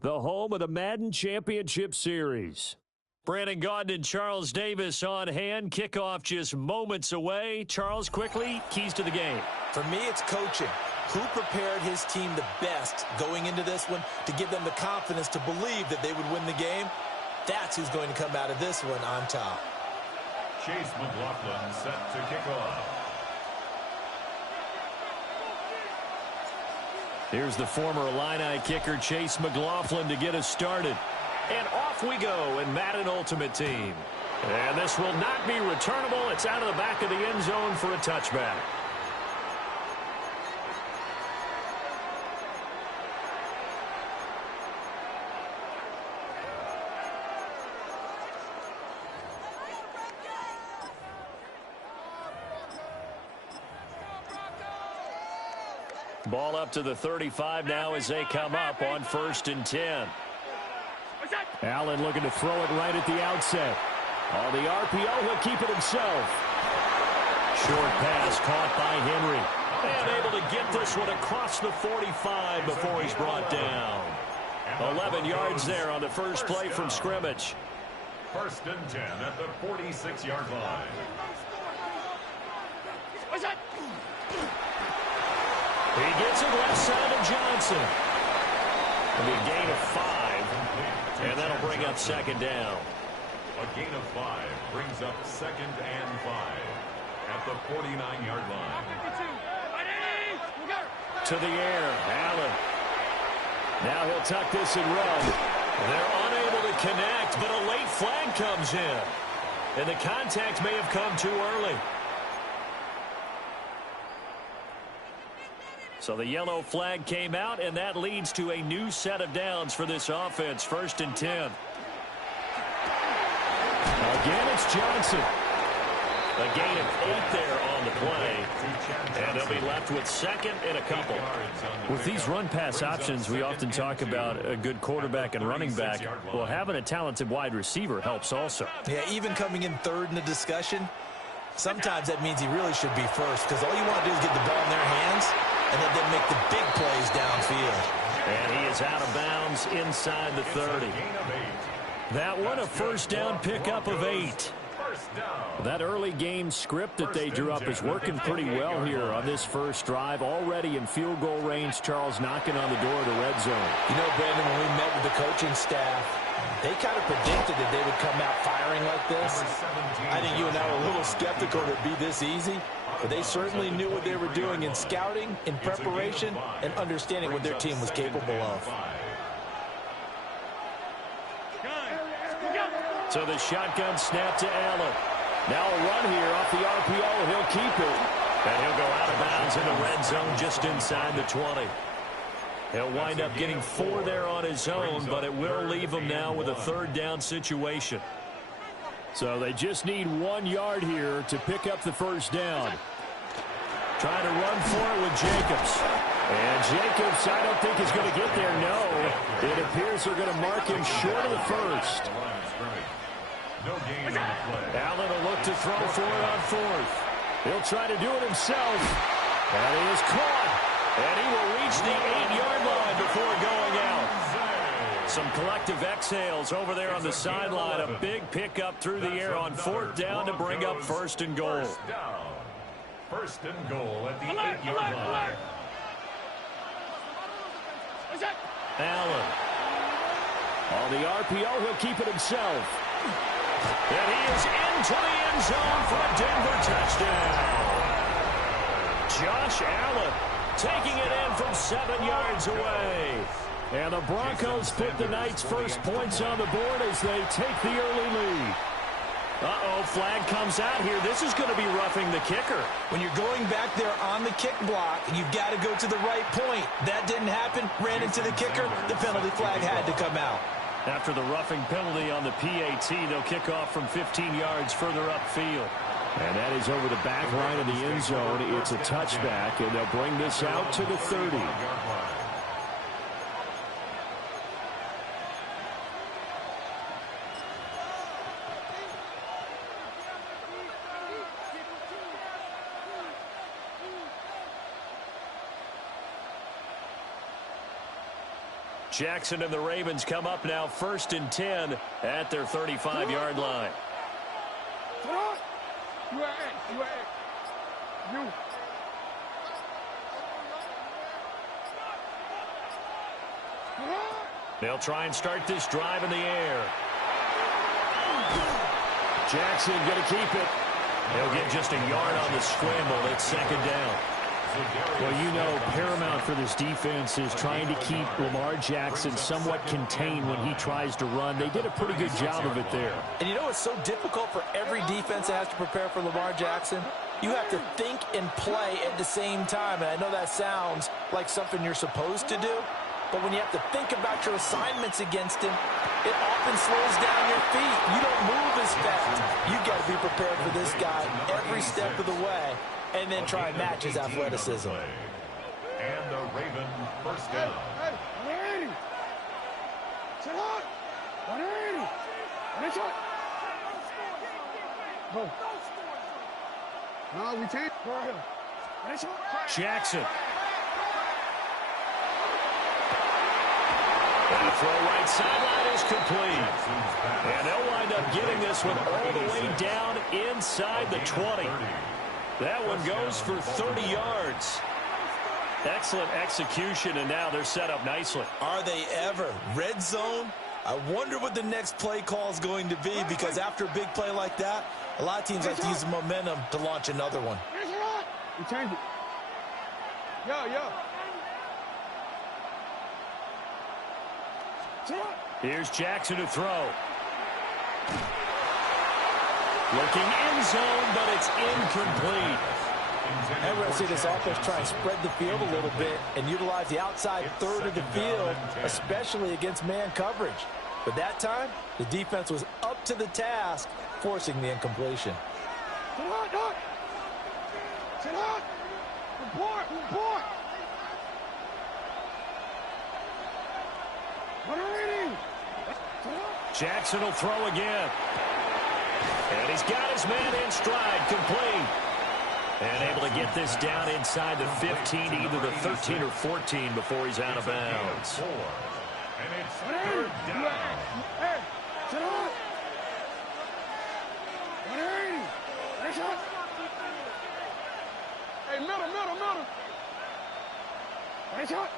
the home of the Madden Championship Series. Brandon Gaudin and Charles Davis on hand. Kickoff just moments away. Charles, quickly, keys to the game. For me, it's coaching. Who prepared his team the best going into this one to give them the confidence to believe that they would win the game? That's who's going to come out of this one on top. Chase McLaughlin set to kick off. Here's the former Illini kicker, Chase McLaughlin, to get us started. And off we go in Madden Ultimate Team. And this will not be returnable. It's out of the back of the end zone for a touchback. Ball up to the 35 now as they come up on 1st and 10. Allen looking to throw it right at the outset. On the RPO, he'll keep it himself. Short pass caught by Henry. And able to get this one across the 45 before he's brought down. 11 yards there on the first play from scrimmage. 1st and 10 at the 46-yard line. He gets it left side of Johnson. A gain of 5, and that'll bring up 2nd down. A gain of 5 brings up 2nd and 5 at the 49-yard line. To the air, Allen. Now he'll tuck this and run. They're unable to connect, but a late flag comes in. And the contact may have come too early. So the yellow flag came out, and that leads to a new set of downs for this offense. 1st and 10. Again, it's Johnson. A gain of 8 there on the play. And they'll be left with 2nd and a couple. With these run-pass options, we often talk about a good quarterback and running back. Well, having a talented wide receiver helps also. Yeah, even coming in 3rd in the discussion, sometimes that means he really should be first, because all you want to do is get the ball in their hands and let them make the big plays downfield. And he is out of bounds inside the 30. That one, a 1st down pickup of 8. That early game script that they drew up is working pretty well here on this first drive. Already in field goal range, Charles knocking on the door of the red zone. You know, Brandon, when we met with the coaching staff, they kind of predicted that they would come out firing like this. I think you and I were a little skeptical that it would be this easy, but they certainly knew what they were doing in scouting, in preparation, and understanding what their team was capable of. So the shotgun snap to Allen. Now a run here off the RPO, and he'll keep it. And he'll go out of bounds in the red zone just inside the 20. He'll wind up getting 4 there on his own, but it will leave him now with a 3rd down situation. So they just need 1 yard here to pick up the 1st down. Trying to run for it with Jacobs. And Jacobs, I don't think is going to get there. No, it appears they're going to mark him short of the 1st. Allen will look to throw for it on 4th. He'll try to do it himself. And he is caught. And he will reach the 8-yard line before going out. Some collective exhales over there on the sideline. A big pickup through the air on 4th down to bring up 1st and goal. 1st and goal at the 8-yard line. Allen. On the RPO, he'll keep it himself. And he is into the end zone for a Denver touchdown. Josh Allen taking it in from 7 yards away. And the Broncos put the night's first points on the board as they take the early lead. Uh-oh, flag comes out here. This is going to be roughing the kicker. When you're going back there on the kick block, you've got to go to the right point. That didn't happen. Ran into the kicker. The penalty flag had to come out. After the roughing penalty on the PAT, they'll kick off from 15 yards further upfield. And that is over the back line of the end zone. It's a touchback, and they'll bring this out to the 30. Jackson and the Ravens come up now 1st and 10 at their 35-yard line. They'll try and start this drive in the air. Jackson going to keep it. He'll get just a yard on the scramble. It's 2nd down. Well, you know, paramount for this defense is trying to keep Lamar Jackson somewhat contained when he tries to run. They did a pretty good job of it there. And you know it's so difficult for every defense that has to prepare for Lamar Jackson? You have to think and play at the same time. And I know that sounds like something you're supposed to do. But when you have to think about your assignments against him, it often slows down your feet. You don't move as fast. You've got to be prepared for this guy every step of the way and then try and match his athleticism. And the Raven first down. 180. Sit up. 180. Finish it. Go. No, we can't. Go ahead. Finish it. Jackson. And the throw right sideline is complete. And they'll wind up getting this one all the way down inside the 20. That one goes for 30 yards. Excellent execution, and now they're set up nicely. Are they ever? Red zone? I wonder what the next play call is going to be, because after a big play like that, a lot of teams like to use the momentum to launch another one. We change it. Yeah. Here's Jackson to throw. Looking in zone, but it's incomplete. And we're going to see this offense try and spread the field a little bit and utilize the outside third of the field, especially against man coverage. But that time, the defense was up to the task, forcing the incompletion. Sit up. Report. 180. Jackson will throw again. And he's got his man in stride, complete. And able to get this down inside the 15, either the 13 or 14 before he's out of bounds. And it's 3rd down. Hey, sit up. 180. Finish it. Hey, middle. Finish it.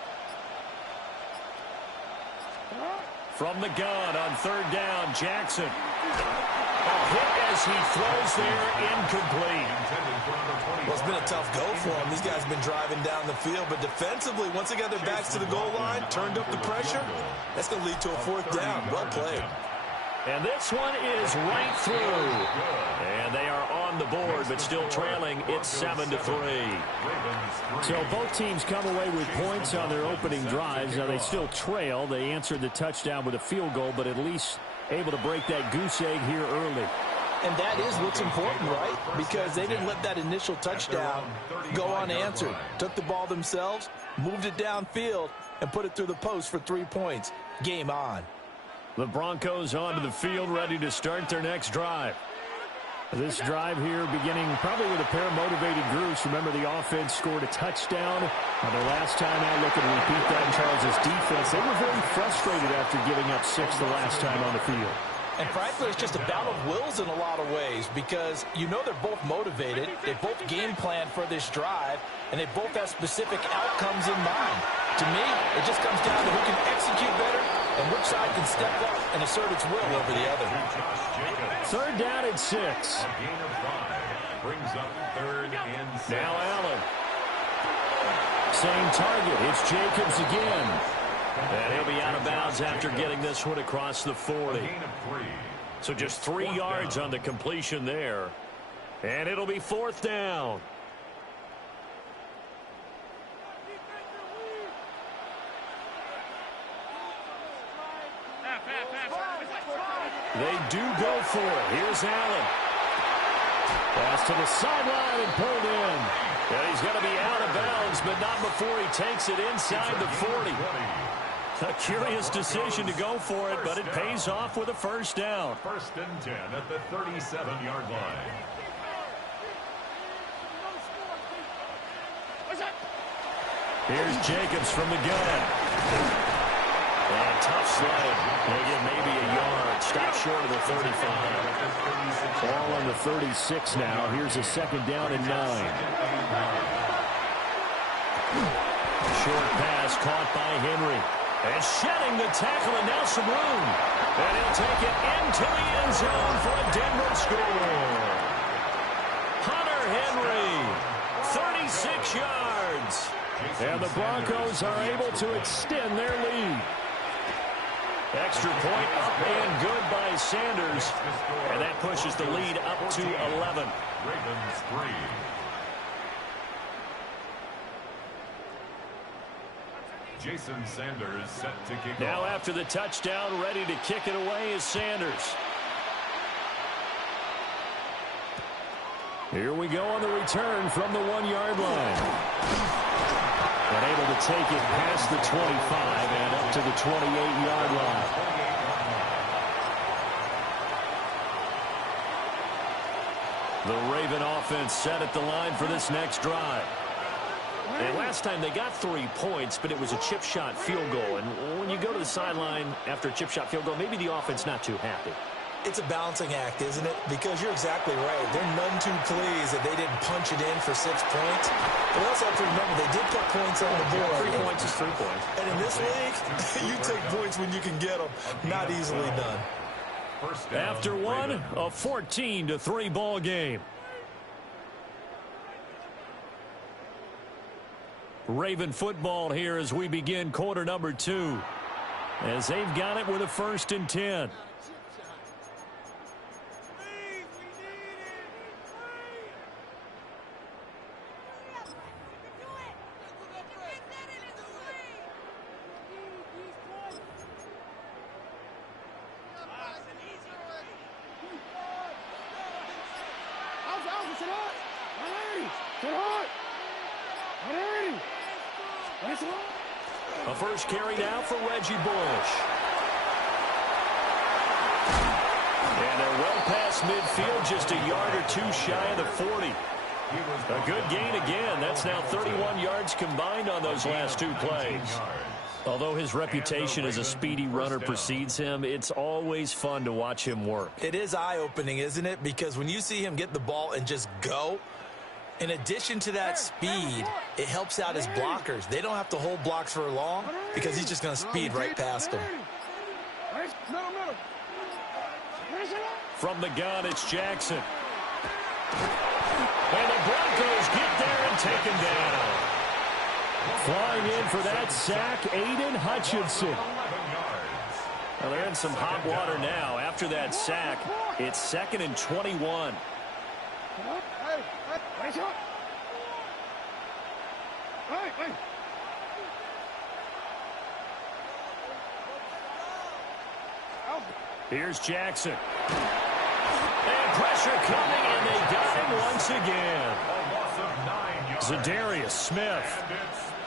From the gun on 3rd down, Jackson. A hit as he throws there, incomplete. Well, it's been a tough go for them. These guys have been driving down the field, but defensively, once they got their backs to the goal line, turned up the pressure, that's going to lead to a 4th down. Well played. And this one is right through. And they are on the board, but still trailing. It's 7-3. So both teams come away with points on their opening drives. Now they still trail. They answered the touchdown with a field goal, but at least able to break that goose egg here early. And that is what's important, right? Because they didn't let that initial touchdown go unanswered. Took the ball themselves, moved it downfield, and put it through the post for 3 points. Game on. The Broncos onto the field, ready to start their next drive. This drive here beginning probably with a pair of motivated groups. Remember, the offense scored a touchdown. The last time out, looking to repeat that in Charles' defense. They were very frustrated after giving up 6 the last time on the field. And frankly, it's just a battle of wills in a lot of ways, because you know they're both motivated. They both game plan for this drive, and they both have specific outcomes in mind. To me, it just comes down to who can execute better and which side can step up and assert its will over the other. 3rd down and 6. A gain of 5 brings up 3rd and 6. Now Allen. Same target. It's Jacobs again. And he'll be out of bounds after getting this one across the 40. A gain of 3. So just 3 yards on the completion there. And it'll be 4th down. They do go for it. Here's Allen. Pass to the sideline and pulled in. And he's going to be out of bounds, but not before he takes it inside the 40. A curious decision to go for it, but it pays off with a 1st down. 1st and 10 at the 37-yard line. Here's Jacobs from the gun. And tough sledding. They get maybe a yard. Stop short of the 35. Ball on the 36 now. Here's a second down and 9. Short pass caught by Henry. And shedding the tackle, and now some room. And he'll take it into the end zone for a Denver score. Hunter Henry, 36 yards. And the Broncos are able to extend their lead. Extra point up and good by Sanders. And that pushes the lead up to 11. Ravens 3. Jason Sanders set to kick Now off. after the touchdown, ready to kick it away is Sanders. Here we go on the return from the 1-yard line. And able to take it past the 25 and up to the 28-yard line. The Raven offense set at the line for this next drive. And last time they got 3 points, but it was a chip shot field goal. And when you go to the sideline after a chip shot field goal, maybe the offense not too happy. It's a balancing act, isn't it? Because you're exactly right. They're none too pleased that they didn't punch it in for 6 points. But we also have to remember they did put points on the board. 3 points is 3 points. And in this league, you take points when you can get them. Not easily done. First down, After one, Ravens. a 14-3 ball game. Raven football here as we begin quarter number 2. As they've got it with a 1st and 10. A first carry now for Reggie Bush. And they're well past midfield, just a yard or 2 shy of the 40. A good gain again. That's now 31 yards combined on those last 2 plays. Although his reputation as a speedy runner precedes him, it's always fun to watch him work. It is eye-opening, isn't it? Because when you see him get the ball and just go, in addition to that speed, it helps out his blockers. They don't have to hold blocks for long because he's just going to speed right past them. From the gun, it's Jackson. And the Broncos get there and take him down. Flying in for that sack, Aiden Hutchinson. Well, they're in some hot water now. After that sack, it's 2nd and 21. Here's Jackson. And pressure coming, and they got him once again. Zadarius Smith.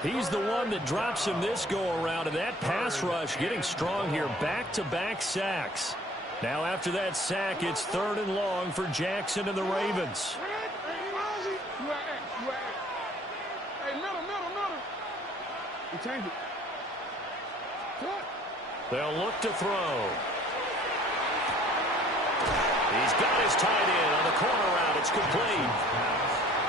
He's the one that drops him this go-around, and that pass rush getting strong here. Back-to-back sacks. Now after that sack, it's 3rd and long for Jackson and the Ravens. They'll look to throw. He's got his tight end on the corner route. It's complete.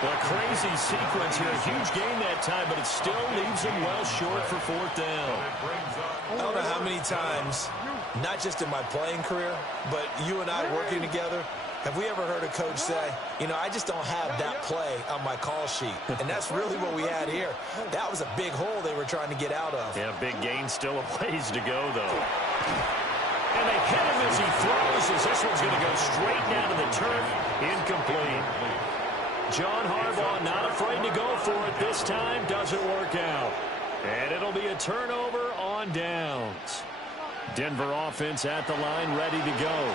A crazy sequence here. A huge gain that time, but it still leaves him well short for 4th down. I don't know how many times, not just in my playing career, but you and I working together, have we ever heard a coach say, you know, I just don't have that play on my call sheet. And that's really what we had here. That was a big hole they were trying to get out of. Yeah, big gain, still a ways to go, though. And they hit him as he throws, as this one's going to go straight down to the turf. Incomplete. John Harbaugh not afraid to go for it this time. Doesn't work out. And it'll be a turnover on downs. Denver offense at the line, ready to go.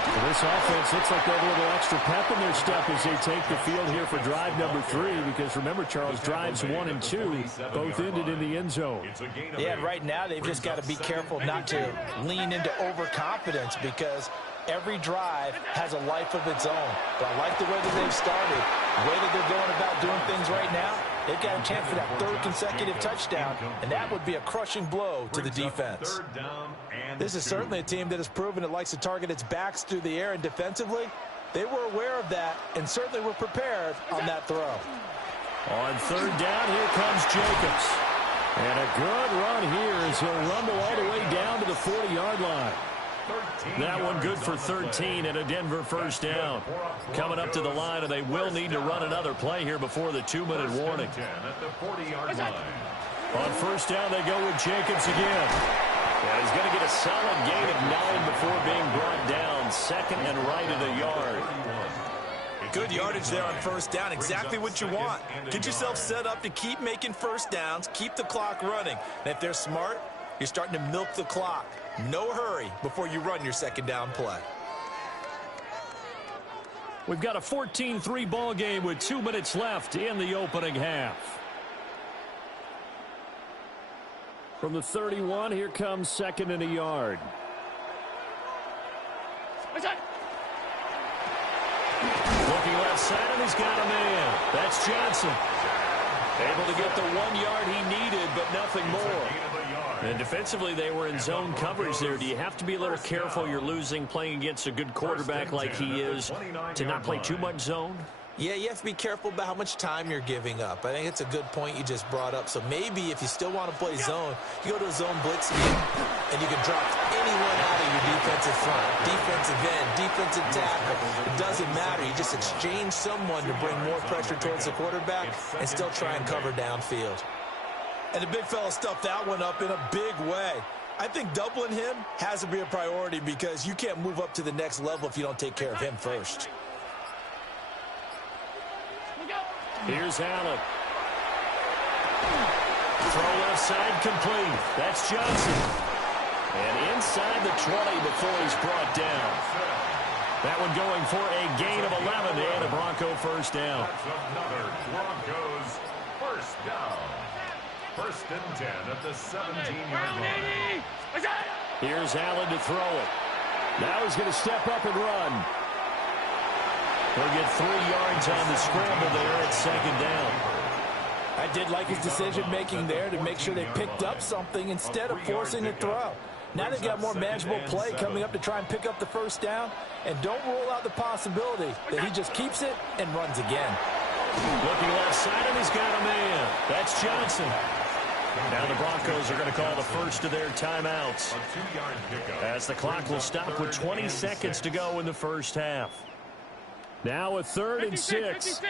Well, this offense looks like they have a little extra pep in their step as they take the field here for drive number 3. Because remember, Charles, drives 1 and 2 both ended in the end zone. Yeah, right now they've just got to be careful not to lean into overconfidence because every drive has a life of its own. But I like the way that they've started. The way that they're going about doing things right now, They've got a chance for that third consecutive touchdown, and that would be a crushing blow to the defense. This is certainly a team that has proven it likes to target its backs through the air, and defensively, they were aware of that and certainly were prepared on that throw. On third down, here comes Jacobs. And a good run here as he'll rumble all the way down to the 40-yard line. That one good for 13 and a Denver first down. Coming up to the line, and they will need to run another play here before the 2-minute warning. On first down, they go with Jacobs again. And he's going to get a solid gain of 9 before being brought down. Second and right at a yard. Good yardage there on first down. Exactly what you want. Get yourself set up to keep making first downs, keep the clock running. And if they're smart, you're starting to milk the clock. No hurry before you run your second down play. We've got a 14-3 ball game with 2 minutes left in the opening half. From the 31, here comes second and a yard. Looking left side, and he's got a man. That's Johnson. Able to get the 1 yard he needed, but nothing more. And defensively, they were in zone coverage there. Do you have to be a little careful? You're losing playing against a good quarterback like he is to not play too much zone? Yeah, you have to be careful about how much time you're giving up. I think it's a good point you just brought up. So maybe if you still want to play zone, you go to a zone blitz scheme, and you can drop anyone out of your defensive front, defensive end, defensive tackle. It doesn't matter. You just exchange someone to bring more pressure towards the quarterback and still try and cover downfield. And the big fella stuffed that one up in a big way. I think doubling him has to be a priority because you can't move up to the next level if you don't take care of him first. Here's Allen. Throw left side complete. That's Johnson. And inside the 20 before he's brought down. That one going for a gain of 11 and a Bronco first down. That's another Broncos first down. First and 10 at the 17-yard line. Here's Allen to throw it. Now he's going to step up and run. He'll get 3 yards on the scramble there at second down. I did like his decision-making there to make sure they picked up something instead of forcing a throw. Now they've got more manageable play coming up to try and pick up the first down, and don't rule out the possibility that he just keeps it and runs again. Looking left side, and he's got a man. That's Johnson. Now the Broncos are going to call the first of their timeouts, as the clock will stop with 20 seconds to go in the first half. Now a 3rd and 6.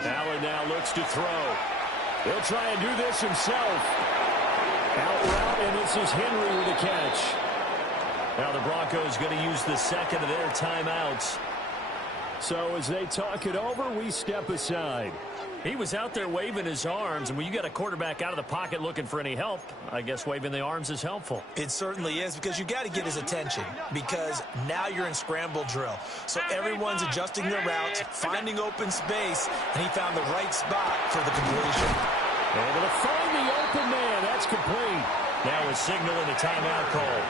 Allen now looks to throw. He'll try and do this himself. Out route, and this is Henry with a catch. Now the Broncos going to use the second of their timeouts. So as they talk it over, we step aside. He was out there waving his arms, and when you got a quarterback out of the pocket looking for any help, I guess waving the arms is helpful. It certainly is, because you got to get his attention, because now you're in scramble drill. So everyone's adjusting their routes, finding open space, and he found the right spot for the completion. Able to find the open man. That's complete. Now a signal and a timeout call,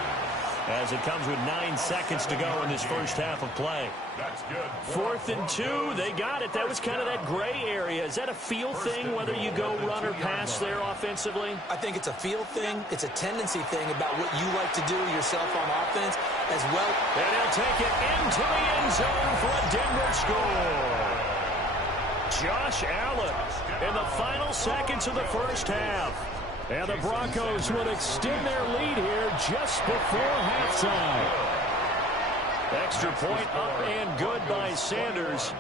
as it comes with 9 seconds to go in this first half of play. That's good. 4th and 2. They got it. That was kind of that gray area. Is that a feel thing, whether you go run or pass there offensively? I think it's a feel thing. It's a tendency thing about what you like to do yourself on offense as well. And he'll take it into the end zone for a Denver score. Josh Allen in the final seconds of the first half. And the Broncos will extend their lead here just before halftime. Extra point up and good by Sanders.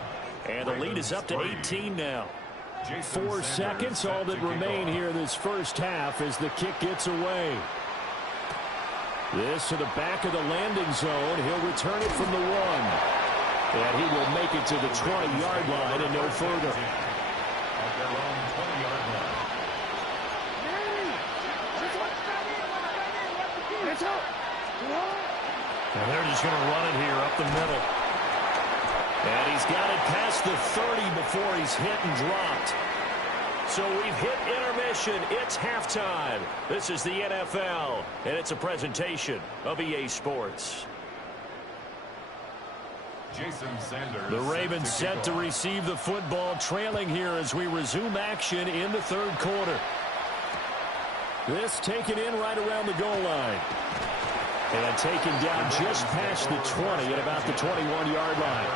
And the lead is up to 18 now. 4 seconds, all that remain here this first half as the kick gets away. This to the back of the landing zone. He'll return it from the 1. And he will make it to the 20-yard line and no further. At their own 20-yard line. And they're just going to run it here up the middle. And he's got it past the 30 before he's hit and dropped. So we've hit intermission. It's halftime. This is the NFL, and it's a presentation of EA Sports. The Ravens set to receive the football, trailing here as we resume action in the third quarter. This taken in right around the goal line. And taken down just past the 20 at about the 21-yard line.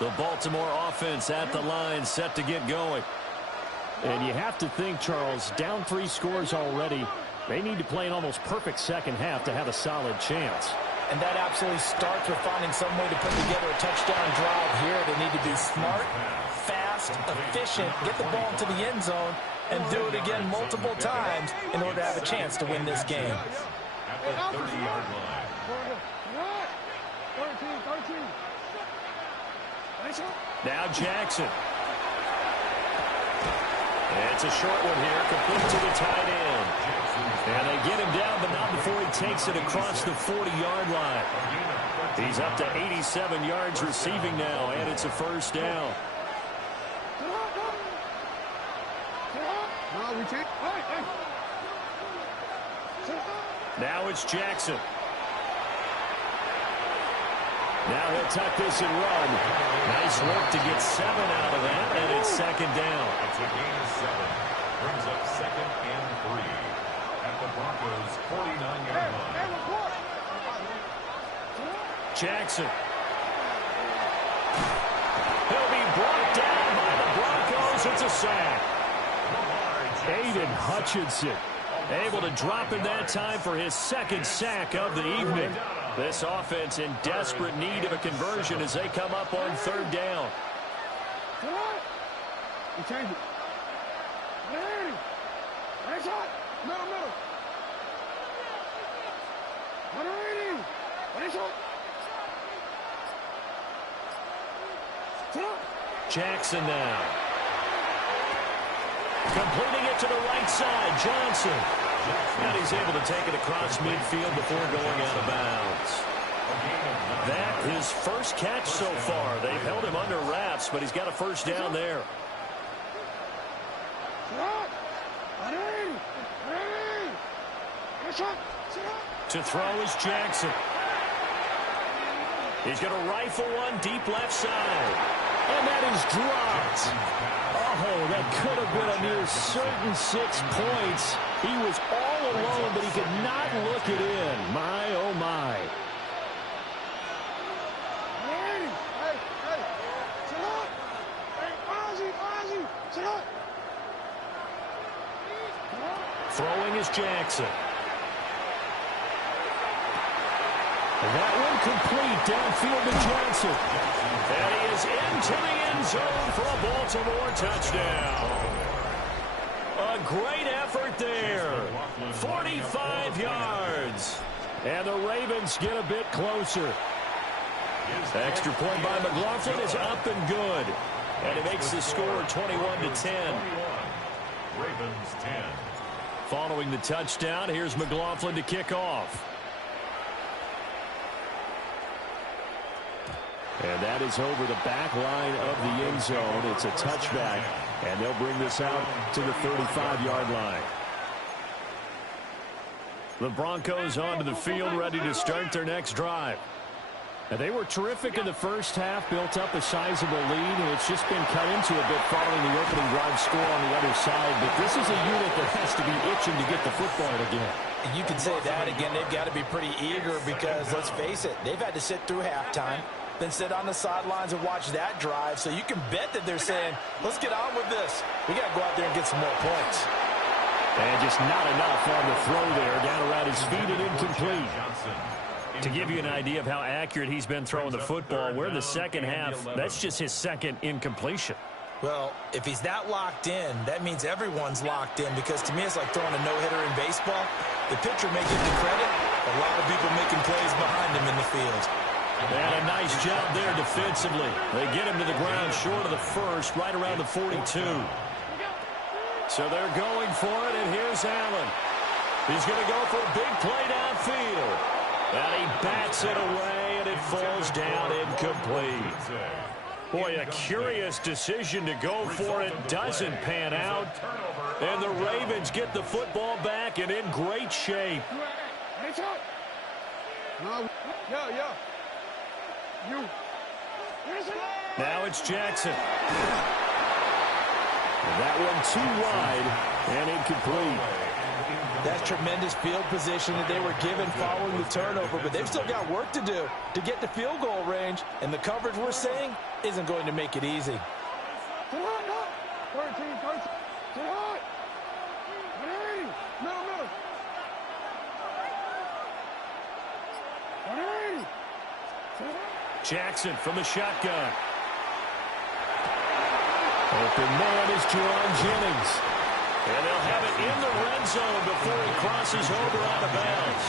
The Baltimore offense at the line, set to get going. And you have to think, Charles, down 3 scores already. They need to play an almost perfect second half to have a solid chance. And that absolutely starts with finding some way to put together a touchdown drive here. They need to be smart, fast, efficient, get the ball into the end zone, and do it again multiple times in order to have a chance to win this game. At the 30-yard line. 13. Now Jackson. It's a short one here, complete to the tight end. And they get him down, but not before he takes it across the 40-yard line. He's up to 87 yards receiving now, and it's a first down. Now it's Jackson. Now he'll tuck this and run. Nice work to get 7 out of that, and it's second down. It's a gain of 7. Brings up 2nd and 3 at the Broncos' 49-yard line. Jackson. He'll be brought down by the Broncos. It's a sack. Aiden Hutchinson able to drop in that time for his 2nd sack of the evening. This offense in desperate need of a conversion as they come up on 3rd down. Jackson now. Completing it to the right side, Johnson. And he's able to take it across midfield before going out of bounds. That his first catch so far. They've held him under wraps, but he's got a first down there. To throw is Jackson. He's going to rifle one deep left side. And that is dropped. Oh, that could have been a near certain 6 points. He was all alone, but he could not look it in. My, oh, my. Throwing is Jackson. And that one complete downfield to Johnson. And he is into the end zone for a Baltimore touchdown. A great effort there. 45 yards. And the Ravens get a bit closer. Extra point by McLaughlin is up and good. And it makes the score 21-10. Ravens 10. Following the touchdown, here's McLaughlin to kick off. And that is over the back line of the end zone. It's a touchback, and they'll bring this out to the 35-yard line. The Broncos onto the field, ready to start their next drive. And they were terrific in the first half, built up a sizable lead, and it's just been cut into a bit following the opening drive score on the other side. But this is a unit that has to be itching to get the football again. And you can say that again. They've got to be pretty eager because, let's face it, they've had to sit through halftime, then sit on the sidelines and watch that drive. So you can bet that they're saying, let's get on with this. We got to go out there and get some more points. And just not enough on the throw there. Down around his feet and incomplete. To give you an idea of how accurate he's been throwing the football, we're in the second half. That's just his 2nd incompletion. Well, if he's that locked in, that means everyone's locked in, because to me it's like throwing a no-hitter in baseball. The pitcher may get the credit, a lot of people making plays behind him in the field. And a nice job there defensively. They get him to the ground short of the first, right around the 42. So they're going for it, and here's Allen. He's going to go for a big play downfield. And he bats it away, and it falls down incomplete. Boy, a curious decision to go for it. Doesn't pan out. And the Ravens get the football back and in great shape. Now it's Jackson. That one too wide and incomplete. That's tremendous field position that they were given following the turnover, but they've still got work to do to get to field goal range, and the coverage we're seeing isn't going to make it easy. Jackson from the shotgun. Open man is Jerron Jennings. And they'll have it in the red zone before he crosses over out of bounds.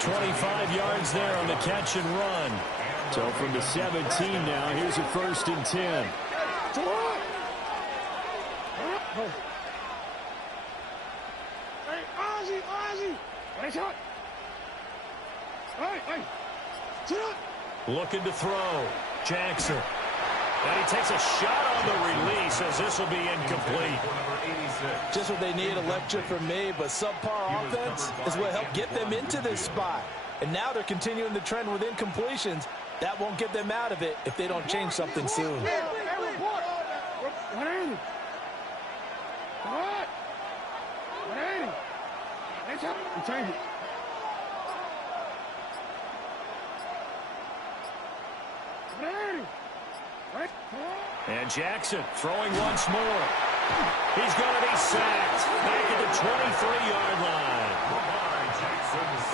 25 yards there on the catch and run. So from the 17 now, here's a 1st and 10. Looking to throw. Jackson. And he takes a shot on the release as this will be incomplete. Just what they need, a lecture from me, but subpar offense is what helped get them into this spot. And now they're continuing the trend with incompletions. That won't get them out of it if they don't change something soon. And Jackson throwing once more. He's going to be sacked back at the 23-yard line.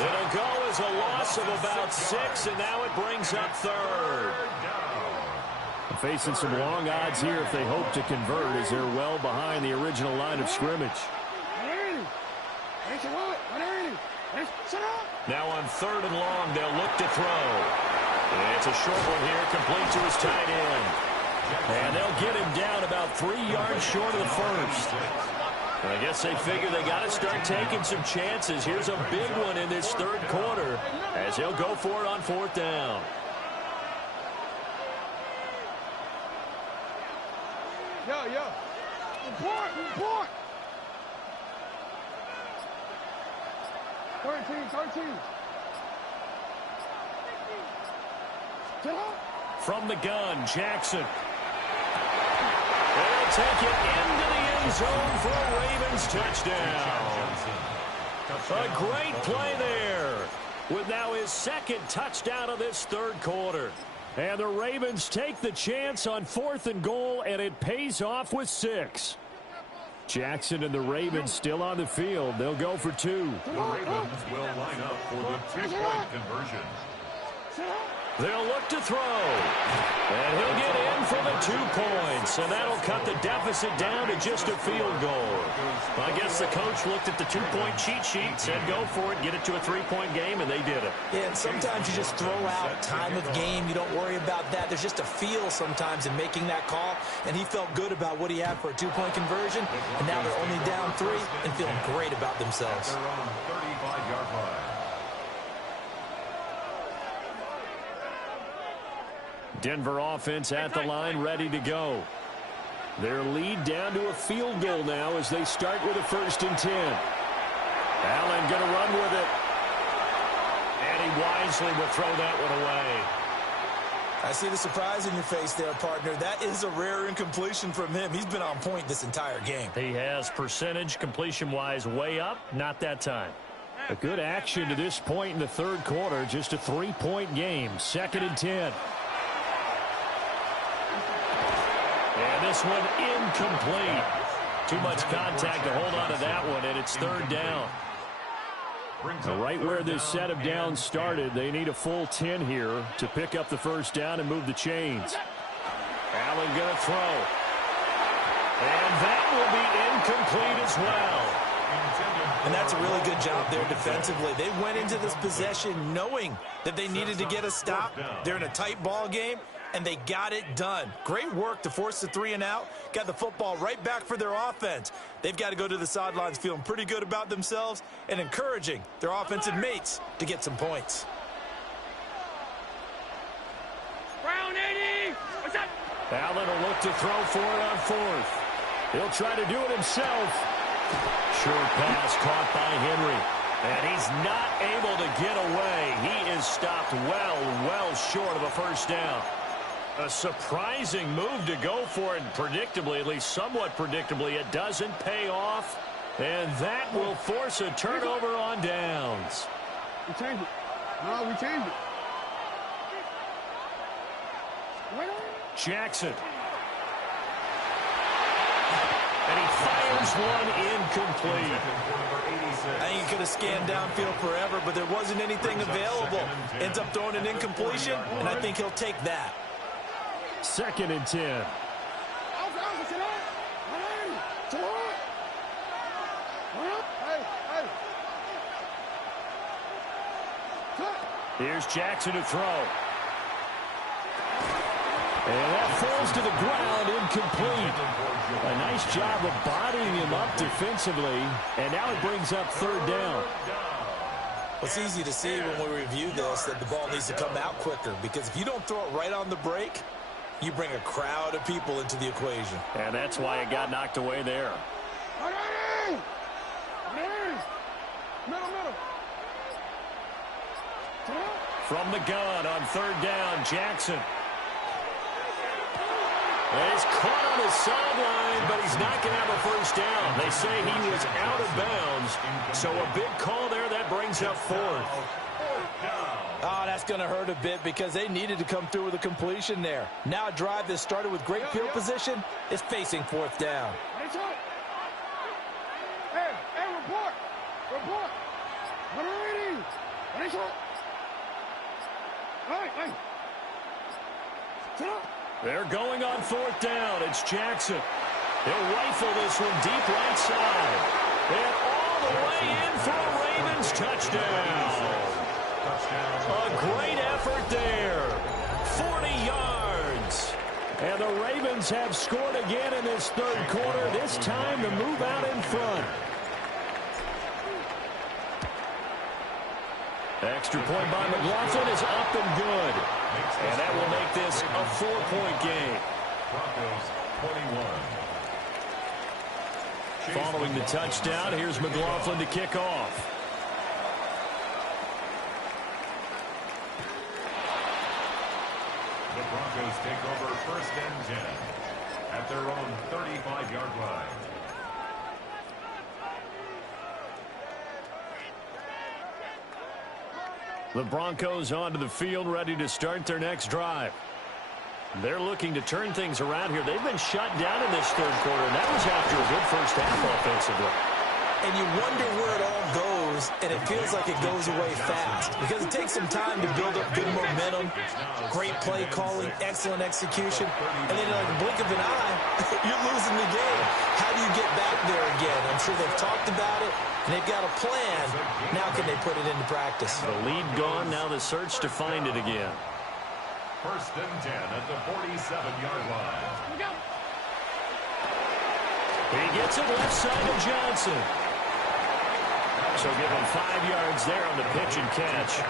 It'll go as a loss of about 6, and now it brings up 3rd. Facing some long odds here if they hope to convert, as they're well behind the original line of scrimmage. Now on 3rd and long, they'll look to throw. And it's a short one here, complete to his tight end. And they'll get him down about 3 yards short of the 1st. And I guess they figure they got to start taking some chances. Here's a big one in this 3rd quarter as he'll go for it on 4th down. Report. 13. From the gun, Jackson. They'll take it into the end zone for a Ravens touchdown. A great play there with now his 2nd touchdown of this 3rd quarter. And the Ravens take the chance on 4th and goal, and it pays off with 6. Jackson and the Ravens still on the field. They'll go for 2. The Ravens will line up for the 2-point conversion. They'll look to throw. And he'll get in for the 2 points. And that'll cut the deficit down to just a field goal. I guess the coach looked at the 2-point cheat sheet, said go for it, get it to a 3-point game, and they did it. Yeah, and sometimes you just throw out time of game. You don't worry about that. There's just a feel sometimes in making that call. And he felt good about what he had for a 2-point conversion. And now they're only down 3 and feeling great about themselves. They're on 35-yard line. Denver offense at the line, ready to go. Their lead down to a field goal now as they start with a 1st and 10. Allen going to run with it. And he wisely will throw that one away. I see the surprise in your face there, partner. That is a rare incompletion from him. He's been on point this entire game. He has percentage completion-wise way up, not that time. A good action to this point in the 3rd quarter. Just a 3-point game. 2nd and 10. And this one incomplete. Too much contact to hold on to that one, and it's 3rd down. Right where this set of downs started, they need a full 10 here to pick up the 1st down and move the chains. Allen going to throw. And that will be incomplete as well. And that's a really good job there defensively. They went into this possession knowing that they needed to get a stop. They're in a tight ball game, and they got it done. Great work to force the 3 and out. Got the football right back for their offense. They've got to go to the sidelines feeling pretty good about themselves and encouraging their offensive mates to get some points. Brown 80! Allen will look to throw for it on fourth. He'll try to do it himself. Short pass caught by Henry. And he's not able to get away. He is stopped well short of a first down. A surprising move to go for it. Predictably, at least somewhat predictably, it doesn't pay off. And that will force a turnover on downs. We change it. No, we change it. Jackson. And he fires one incomplete. I think he could have scanned downfield forever, but there wasn't anything available. Ends up throwing an incompletion, and I think he'll take that. 2nd and 10. Here's Jackson to throw. And that falls to the ground, incomplete. A nice job of bodying him up defensively. And now it brings up 3rd down. It's easy to see when we review this that the ball needs to come out quicker, because if you don't throw it right on the break, you bring a crowd of people into the equation. And that's why it got knocked away there. From the gun on 3rd down, Jackson. He's caught on his sideline, but he's not going to have a first down. They say he was out of bounds, so a big call there that brings up 4th. Oh, that's going to hurt a bit because they needed to come through with a completion there. Now a drive that started with great field position is facing 4th down. Hey, report. Report. Hey. Sit up. They're going on 4th down. It's Jackson. He'll rifle this one deep right side. And all the way in for a Ravens touchdown. A great effort there. 40 yards. And the Ravens have scored again in this 3rd quarter. This time to move out in front. Extra point by McLaughlin is up and good. And that will make this a 4-point game. Broncos 21. Following the touchdown, here's McLaughlin to kick off. The Broncos take over 1st and 10 at their own 35-yard line. The Broncos onto the field, ready to start their next drive. They're looking to turn things around here. They've been shut down in this 3rd quarter, and that was after a good first half offensively. And you wonder where it all goes, and it feels like it goes away fast because it takes some time to build up good momentum, great play calling, excellent execution, and then like a blink of an eye, you're losing the game. How do you get back there again? I'm sure they've talked about it, and they've got a plan. Now can they put it into practice? The lead gone, now the search to find it again. 1st and 10 at the 47-yard line. He gets it left side of Johnson. So give him 5 yards there on the pitch and catch.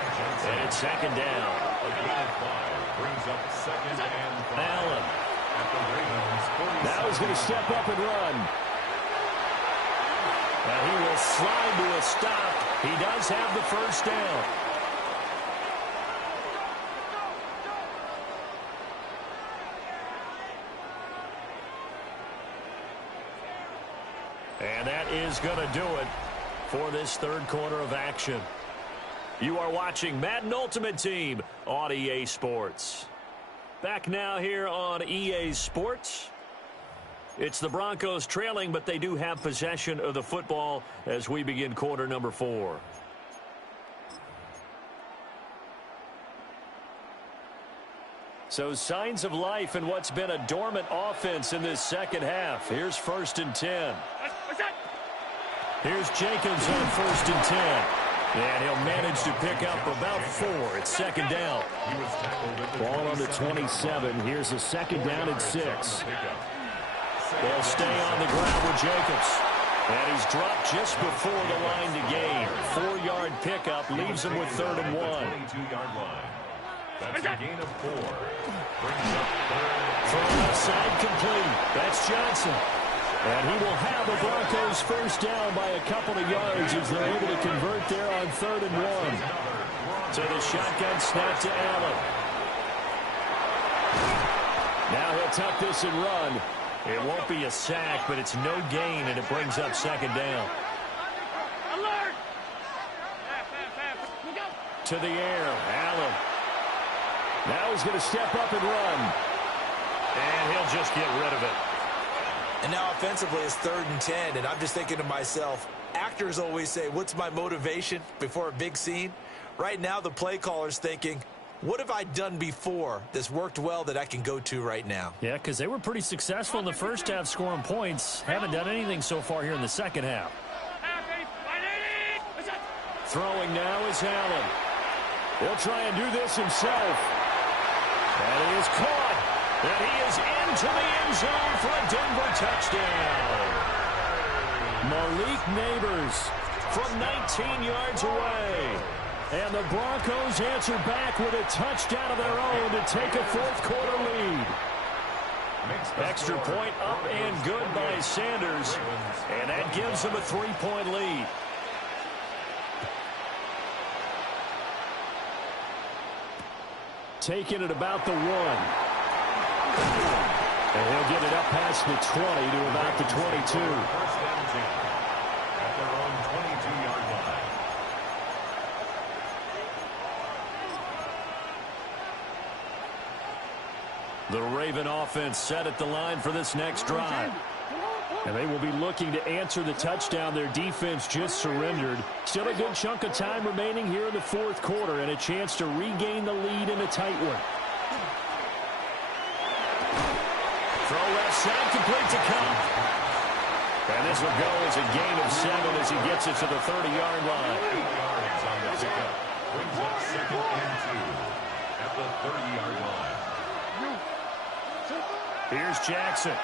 And it's 2nd down. A gain of 5 brings up 2nd and 5. Allen. At the Ravens 47. Now he's going to step up and run. And he will slide to a stop. He does have the first down. And that is going to do it for this 3rd quarter of action. You are watching Madden Ultimate Team on EA Sports. Back now here on EA Sports. It's the Broncos trailing, but they do have possession of the football as we begin quarter number 4. So signs of life in what's been a dormant offense in this 2nd half. Here's 1st and 10. Here's Jacobs on 1st and 10. And he'll manage to pick up about 4. It's 2nd down. Ball on the 27. Here's a 2nd down and 6. They'll stay on the ground with Jacobs. And he's dropped just before the line to gain. 4-yard pickup leaves him with 3rd and 1. That's a gain of 4. Brings up third. From left side complete. That's Johnson. And he will have the Broncos first down by a couple of yards as they're able to convert there on 3rd and 1. So the shotgun snap to Allen. Now he'll tuck this and run. It won't be a sack, but it's no gain, and it brings up 2nd down. To the air, Allen. Now he's going to step up and run. And he'll just get rid of it. And now offensively it's 3rd and 10, and I'm just thinking to myself, actors always say, what's my motivation before a big scene? Right now the play caller's thinking, what have I done before that's worked well that I can go to right now? Yeah, because they were pretty successful in the first half scoring points. Haven't done anything so far here in the second half. Throwing now is Allen. He'll try and do this himself. And he is caught. And he is into the end zone for a Denver touchdown. Malik Neighbors from 19 yards away. And the Broncos answer back with a touchdown of their own to take a 4th quarter lead. Extra point up and good by Sanders. And that gives them a 3-point lead. Taking it about the 1. And he'll get it up past the 20 to about the 22. First and 10 at their own 22-yard line. The Raven offense set at the line for this next drive. And they will be looking to answer the touchdown their defense just surrendered. Still a good chunk of time remaining here in the 4th quarter and a chance to regain the lead in a tight one. Throw left side complete to Cobb. And this will go as a gain of 7 as he gets it to the 30-yard line. 8 yards on the pickup. Brings up 2nd and 2 at the 30-yard line. Here's Jackson.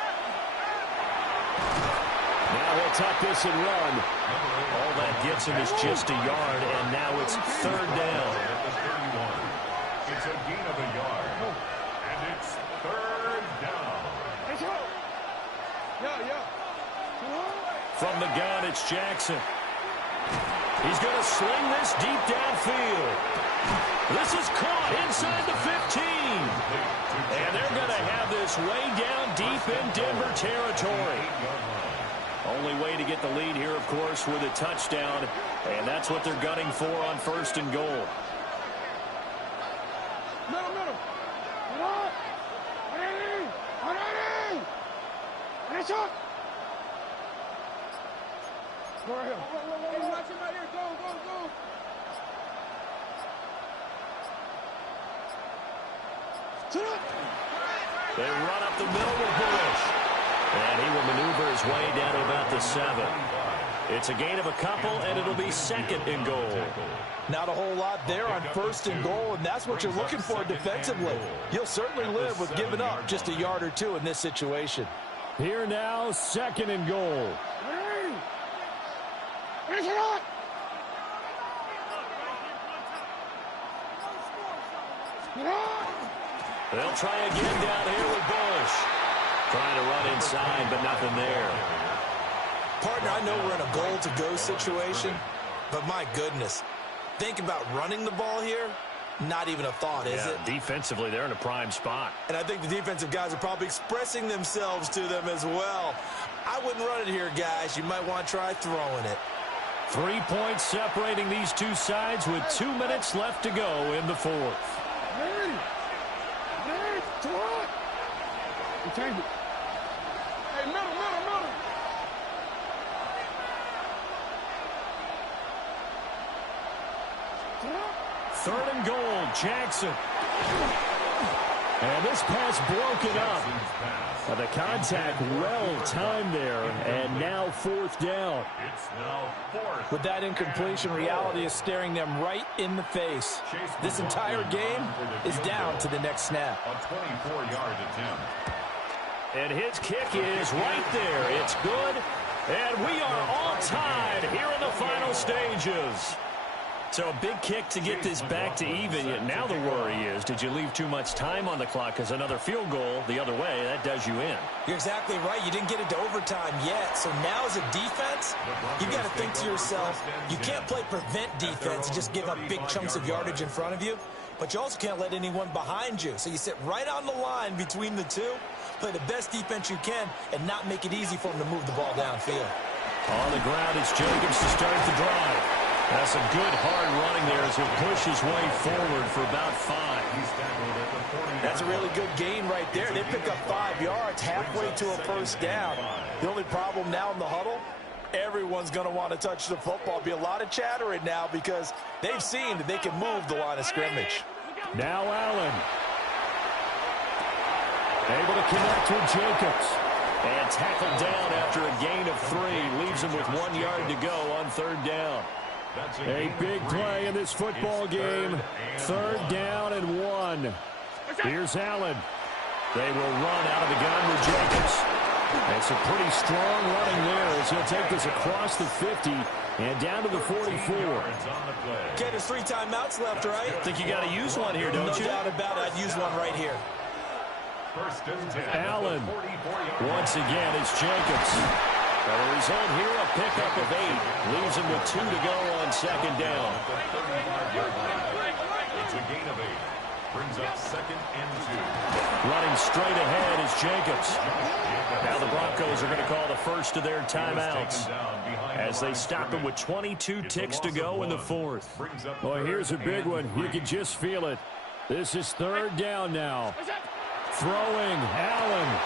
Now he'll tuck this and run. All that gets him is just a yard, and now it's 3rd down. At the 31. It's a gain of a yard. And it's 3rd down. From the gun, it's Jackson. He's going to sling this deep downfield. This is caught inside the 15. And they're going to have this way down deep in Denver territory. Only way to get the lead here, of course, with a touchdown. And that's what they're gunning for on 1st and goal. Middle. Finish up. Go ahead. Hey, watch him right here. Go. They run up the middle with Bush. And he will maneuver his way down to about the 7. It's a gain of a couple, and it'll be 2nd and goal. Not a whole lot there on 1st and goal, and that's what you're looking for defensively. You'll certainly live with giving up just a yard or 2 in this situation. Here now, 2nd and goal. Finish it up. They'll try again down here with Bush. Trying to run inside, but nothing there. Partner, I know we're in a goal-to-go situation, but my goodness, think about running the ball here. Not even a thought, is it? Defensively, they're in a prime spot. And I think the defensive guys are probably expressing themselves to them as well. I wouldn't run it here, guys. You might want to try throwing it. 3 points separating these two sides with 2 minutes left to go in the 4th. Change it. Hey, middle. 3rd and goal, Jackson. And this pass broken up. The contact well timed there, and now 4th down. It's now 4th. With that incompletion, reality is staring them right in the face. This entire game is down to the next snap. A 24-yard attempt. And his kick is right there. It's good. And we are all tied here in the final stages. So a big kick to get this back to even. Yet now the worry is, did you leave too much time on the clock? Because another field goal the other way, that does you in. You're exactly right. You didn't get into overtime yet. So now as a defense, you've got to think to yourself, you can't play prevent defense and just give up big chunks of yardage in front of you. But you also can't let anyone behind you. So you sit right on the line between the two, play the best defense you can, and not make it easy for them to move the ball downfield. On the ground is Jacobs to start the drive. That's some good hard running there as he'll push his way forward for about 5. That's a really good gain right there. They pick up 5 yards halfway to a first down. The only problem now in the huddle, everyone's going to want to touch the football. Be a lot of chattering now because they've seen that they can move the line of scrimmage. Now Allen. Able to connect with Jacobs. And tackled down after a gain of 3. Leaves him with 1 yard to go on third down. A big play in this football game. Third down and 1. Here's Allen. They will run out of the gun with Jacobs. That's a pretty strong running there as he'll take this across the 50 and down to the 44. Okay, there's 3 timeouts left, right? I think you got to use one here, don't you? No doubt about it. I'd use one right here. Allen. Once again, it's Jacobs. The result here, a pickup of 8. Leaves him with 2 to go on second down. It's a gain of 8. Brings up 2nd and 2. Running straight ahead is Jacobs. Now the Broncos are going to call the first of their timeouts as they stop him with 22 ticks to go in the 4th. Boy, here's a big one. You can just feel it. This is third down now. Throwing, Allen.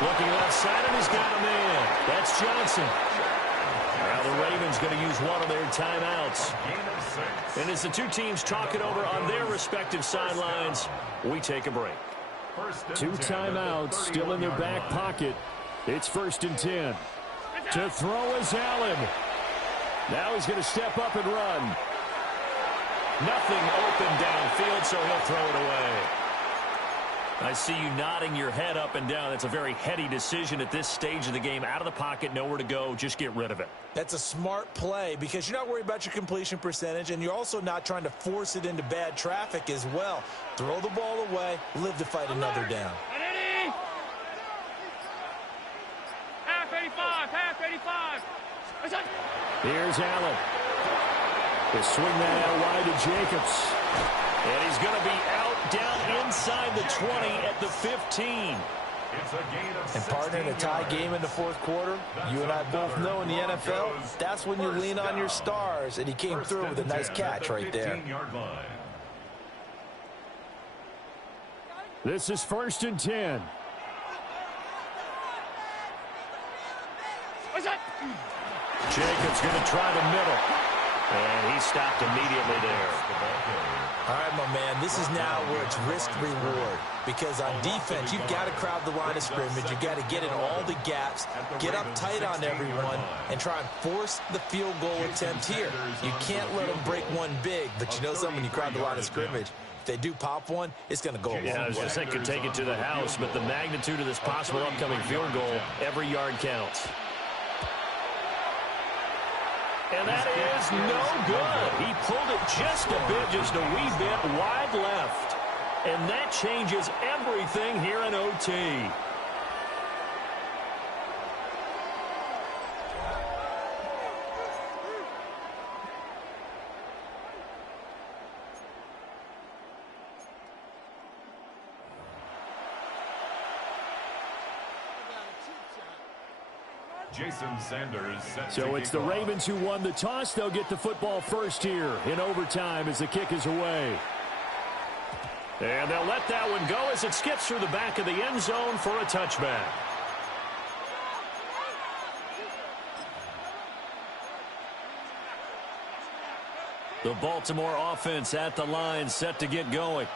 Looking left side, and he's got him in. That's Johnson. Now the Ravens going to use one of their timeouts. And as the two teams talk it over on their respective sidelines, we take a break. 2 timeouts still in their back pocket. It's 1st and 10. To throw is Allen. Now he's going to step up and run. Nothing open downfield, so he'll throw it away. I see you nodding your head up and down. That's a very heady decision at this stage of the game. Out of the pocket, nowhere to go. Just get rid of it. That's a smart play because you're not worried about your completion percentage, and you're also not trying to force it into bad traffic as well. Throw the ball away, live to fight another down. Half 85, half 85. Here's Allen. They swing that out wide to Jacobs. And he's going to be out down inside the 20 at the 15. And partner, in a tie game in the 4th quarter, you and I both know in the NFL, that's when you lean on your stars, and he came through with a nice catch right there. This is 1st and 10. Jacobs going to try the middle. And he stopped immediately there. All right, my man, this is now where it's risk-reward. Because on defense, you've got to crowd the line of scrimmage. You've got to get in all the gaps, get up tight on everyone, and try and force the field goal attempt here. You can't let them break one big, but you know something, when you crowd the line of scrimmage, if they do pop one, it's going to go a long way. Yeah, I was just saying could take it to the house, but the magnitude of this possible upcoming field goal, every yard counts. And that is no good. He pulled it just a bit, just a wee bit wide left. And that changes everything here in OT. Jason Sanders. So it's the Ravens who won the toss. They'll get the football first here in overtime as the kick is away. And they'll let that one go as it skips through the back of the end zone for a touchback. The Baltimore offense at the line, set to get going.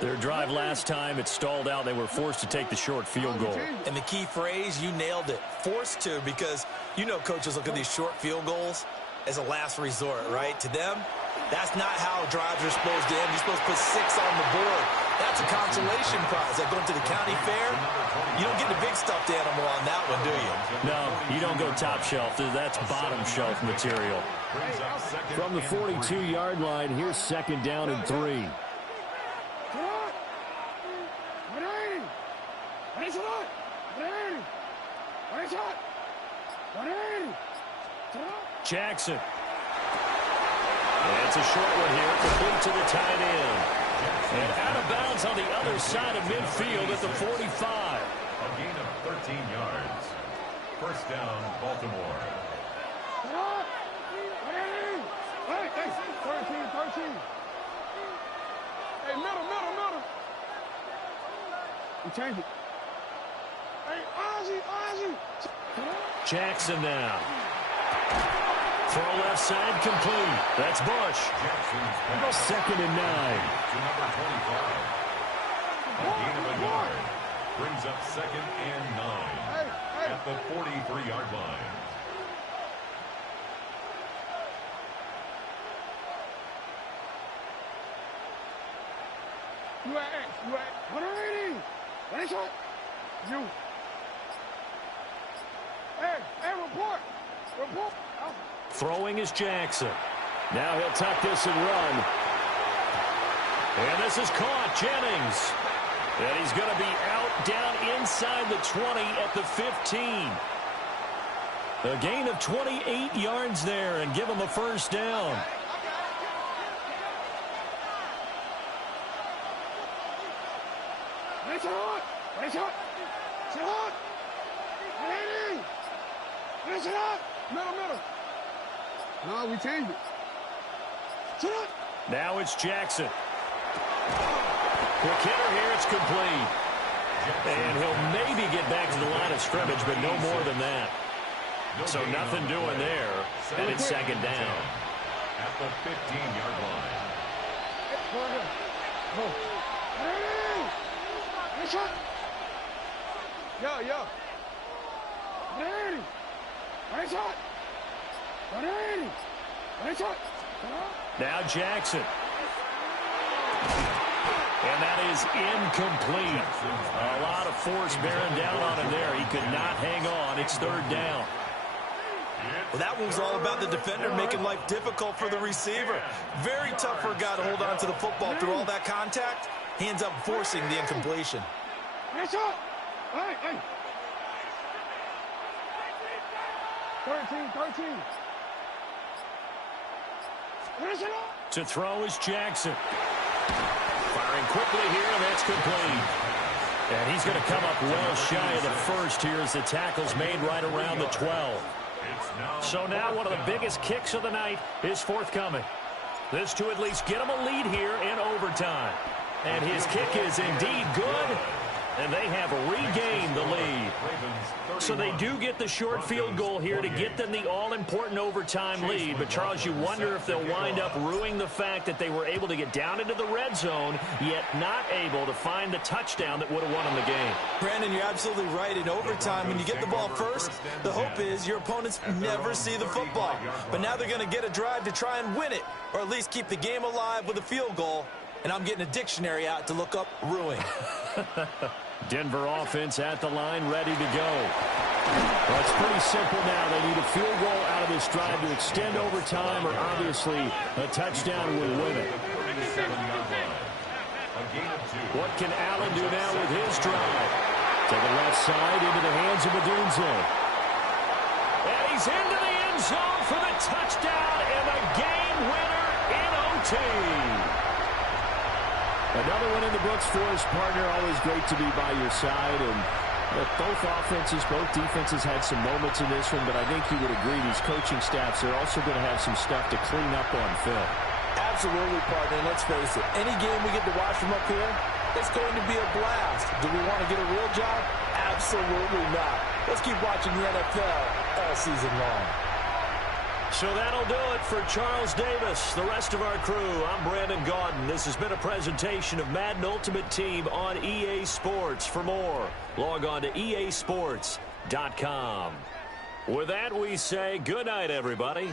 Their drive last time, it stalled out. They were forced to take the short field goal. And the key phrase, you nailed it. Forced to, because you know coaches look at these short field goals. as a last resort, right? To them, that's not how drives are supposed to end. You're supposed to put 6 on the board. That's a consolation prize. Like going to the county fair, you don't get the big stuffed animal on that one, do you? No, you don't go top shelf. That's bottom shelf material. From the 42-yard line, here's 2nd down and 3. Jackson. And it's a short one here, complete to the tight end. And out of bounds on the other side of midfield at the 45. A gain of 13 yards. First down, Baltimore. Hey, 13. Hey, middle. We change it. Hey, Ozzy. Jackson now. Throw left side complete. That's Bush. 2nd and 9. To number 25. A gain of a yard. Brings up 2nd and 9. At the 43-yard line. You at 180. What is it? You. Hey, report. Throwing is Jackson. Now he'll tuck this and run. And this is caught. Jennings. And he's going to be out down inside the 20 at the 15. A gain of 28 yards there and give him a first down. Middle. No, we changed it. Now it's Jackson. Quick hitter here, it's complete. And he'll maybe get back to the line of scrimmage, but no more than that. So nothing doing there, and it's 2nd down. At the 15-yard line. Yeah. Now Jackson. And that is incomplete. A lot of force bearing down on him there. He could not hang on. It's 3rd down. Well, that one was all about the defender making life difficult for the receiver. Very tough for a guy to hold on to the football through all that contact. He ends up forcing the incompletion. Hey. 13. To throw is Jackson. Firing quickly here, and that's complete. And he's going to come up well shy of the first here as the tackle's made right around the 12. So now one of the biggest kicks of the night is forthcoming. This to at least get him a lead here in overtime. And his kick is indeed good, and they have regained the lead. So they do get the short field goal here to get them the all-important overtime lead. But, Charles, you wonder if they'll wind up ruining the fact that they were able to get down into the red zone, yet not able to find the touchdown that would have won them the game. Brandon, you're absolutely right. In overtime, when you get the ball first, the hope is your opponents never see the football. But now they're going to get a drive to try and win it, or at least keep the game alive with a field goal. And I'm getting a dictionary out to look up ruin. Denver offense at the line, ready to go. Well, it's pretty simple now. They need a field goal out of this drive to extend overtime, or obviously a touchdown will win it. What can Allen do now with his drive? To the left side, into the hands of Odunze. And he's into the end zone for the touchdown and the game winner in OT. Another one in the books for his partner. Always great to be by your side. And both offenses, both defenses had some moments in this one, but I think you would agree these coaching staffs are also going to have some stuff to clean up on film. Absolutely, partner. And let's face it, any game we get to watch from up here, it's going to be a blast. Do we want to get a real job? Absolutely not. Let's keep watching the NFL all season long. So that'll do it for Charles Davis, the rest of our crew. I'm Brandon Gaudin. This has been a presentation of Madden Ultimate Team on EA Sports. For more, log on to easports.com. With that, we say good night, everybody.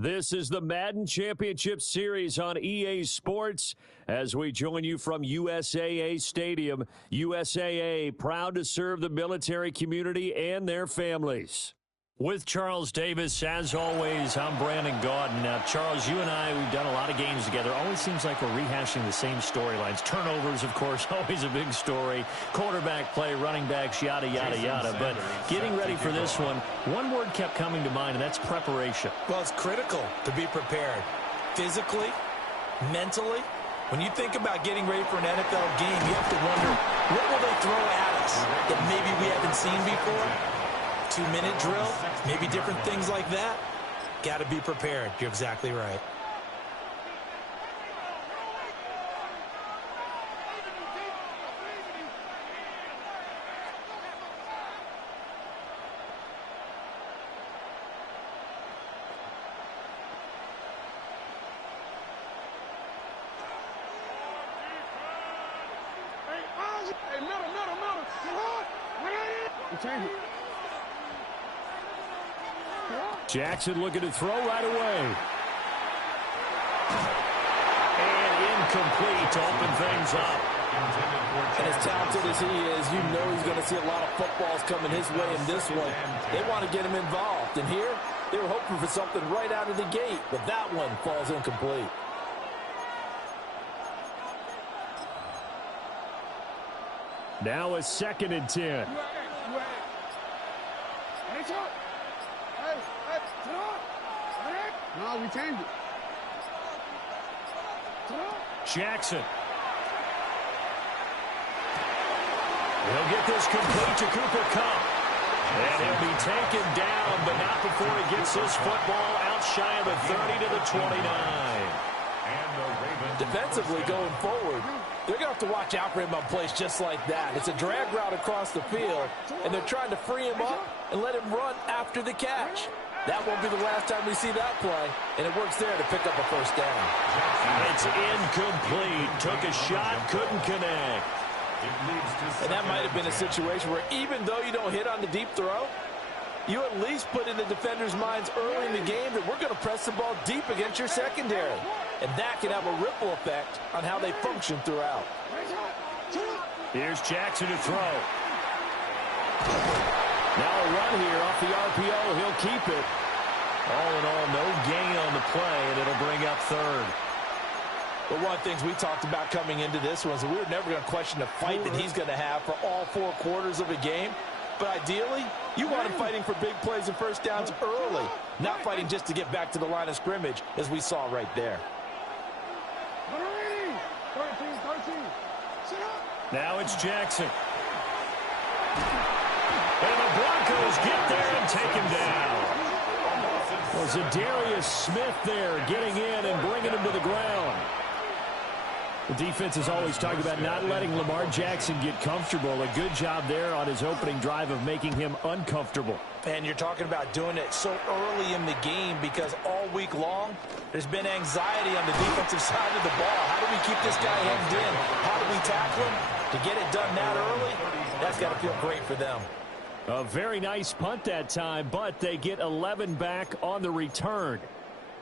This is the Madden Championship Series on EA Sports as we join you from USAA Stadium. USAA, proud to serve the military community and their families. With Charles Davis, as always, I'm Brandon Gaudin. Now, Charles, you and I, we've done a lot of games together. Always seems like we're rehashing the same storylines. Turnovers, of course, always a big story. Quarterback play, running backs, yada, yada, yada. But getting ready for this one word kept coming to mind, and that's preparation. Well, it's critical to be prepared. Physically, mentally. When you think about getting ready for an NFL game, you have to wonder, what will they throw at us that maybe we haven't seen before? 2-minute drill, maybe different things like that. Got to be prepared. You're exactly right. Hey, middle. Change it. Jackson looking to throw right away. And incomplete to open things up. And as talented as he is, you know he's going to see a lot of footballs coming his way in this one. They want to get him involved. And here, they were hoping for something right out of the gate, but that one falls incomplete. Now a 2nd and 10. No, we changed it. Jackson. He'll get this complete to Cooper Kupp. And he'll be taken down, but not before he gets this football out shy of the 30 to the 29. Defensively going forward, they're going to have to watch out for him on plays just like that. It's a drag route across the field, and they're trying to free him up and let him run after the catch. That won't be the last time we see that play, and it works there to pick up a first down. It's incomplete. Took a shot, couldn't connect. And that might have been a situation where even though you don't hit on the deep throw, you at least put in the defenders' minds early in the game that we're going to press the ball deep against your secondary. And that can have a ripple effect on how they function throughout. Here's Jackson to throw. Now a run here off the RPO. He'll keep it. All in all, no gain on the play, and it'll bring up 3rd. But one of the things we talked about coming into this one is that we were never going to question the fight that he's going to have for all 4 quarters of a game. But ideally, you want him fighting for big plays and first downs early, not fighting just to get back to the line of scrimmage, as we saw right there. 13. Now it's Jackson. And the Broncos get there and take him down. Well, Zadarius Smith there getting in and bringing him to the ground. The defense is always talking about not letting Lamar Jackson get comfortable. A good job there on his opening drive of making him uncomfortable. And you're talking about doing it so early in the game because all week long, there's been anxiety on the defensive side of the ball. How do we keep this guy hemmed in? How do we tackle him? To get it done that early, that's got to feel great for them. A very nice punt that time, but they get 11 back on the return.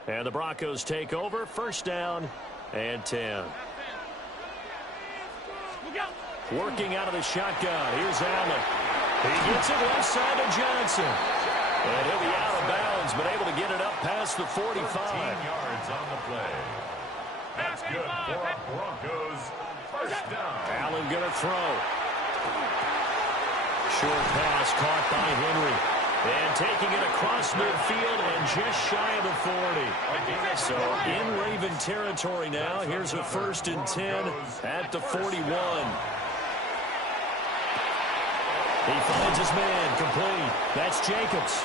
And the Broncos take over. First down and 10. Working out of the shotgun. Here's Allen. He gets it left side to Johnson. And he'll be out of bounds, but able to get it up past the 45. 14 yards on the play. That's good for Broncos. First down. Allen going to throw. Short pass caught by Henry. And taking it across midfield and just shy of the 40. So in Raven territory now. Here's a 1st and 10 at the 41. He finds his man complete. That's Jacobs.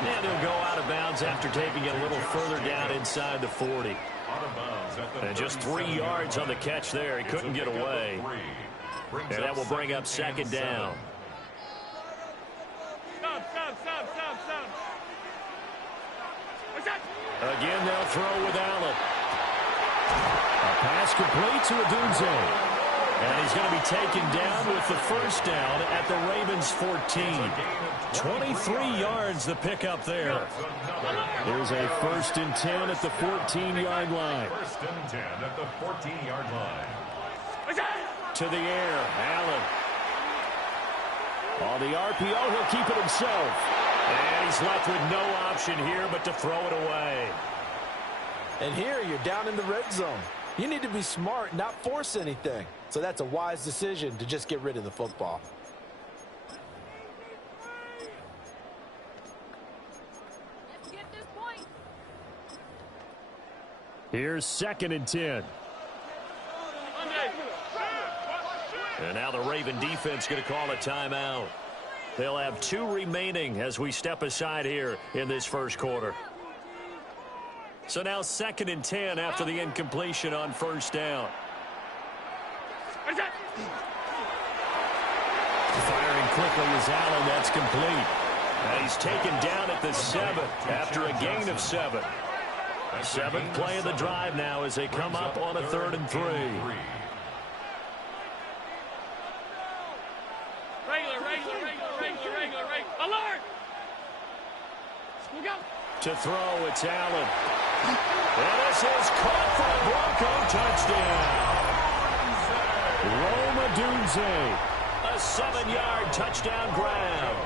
And he'll go out of bounds after taking it a little further down inside the 40. And just 3 yards on the catch there. He couldn't get away. And that will bring up 2nd down. Again, they'll throw with Allen. A pass complete to Adunze. And he's going to be taken down with the first down at the Ravens' 14. 23 yards the pickup there. Here's a 1st and 10 at the 14-yard line. 1st and 10 at the 14-yard line. To the air, Allen. On the RPO, he'll keep it himself. And he's left with no option here but to throw it away. And here you're down in the red zone. You need to be smart, not force anything. So that's a wise decision to just get rid of the football. Let's get this point. Here's 2nd and 10. And now the Raven defense going to call a timeout. They'll have 2 remaining as we step aside here in this first quarter. So now 2nd and 10 after the incompletion on first down. Firing quickly is Allen. That's complete. And he's taken down at the 7 after a gain of 7. 7th play of the drive now as they come up on a 3rd and 3. Alert! To throw, it's Allen. And this is caught for a Bronco touchdown. Roma Dunze. A 7-yard touchdown grab.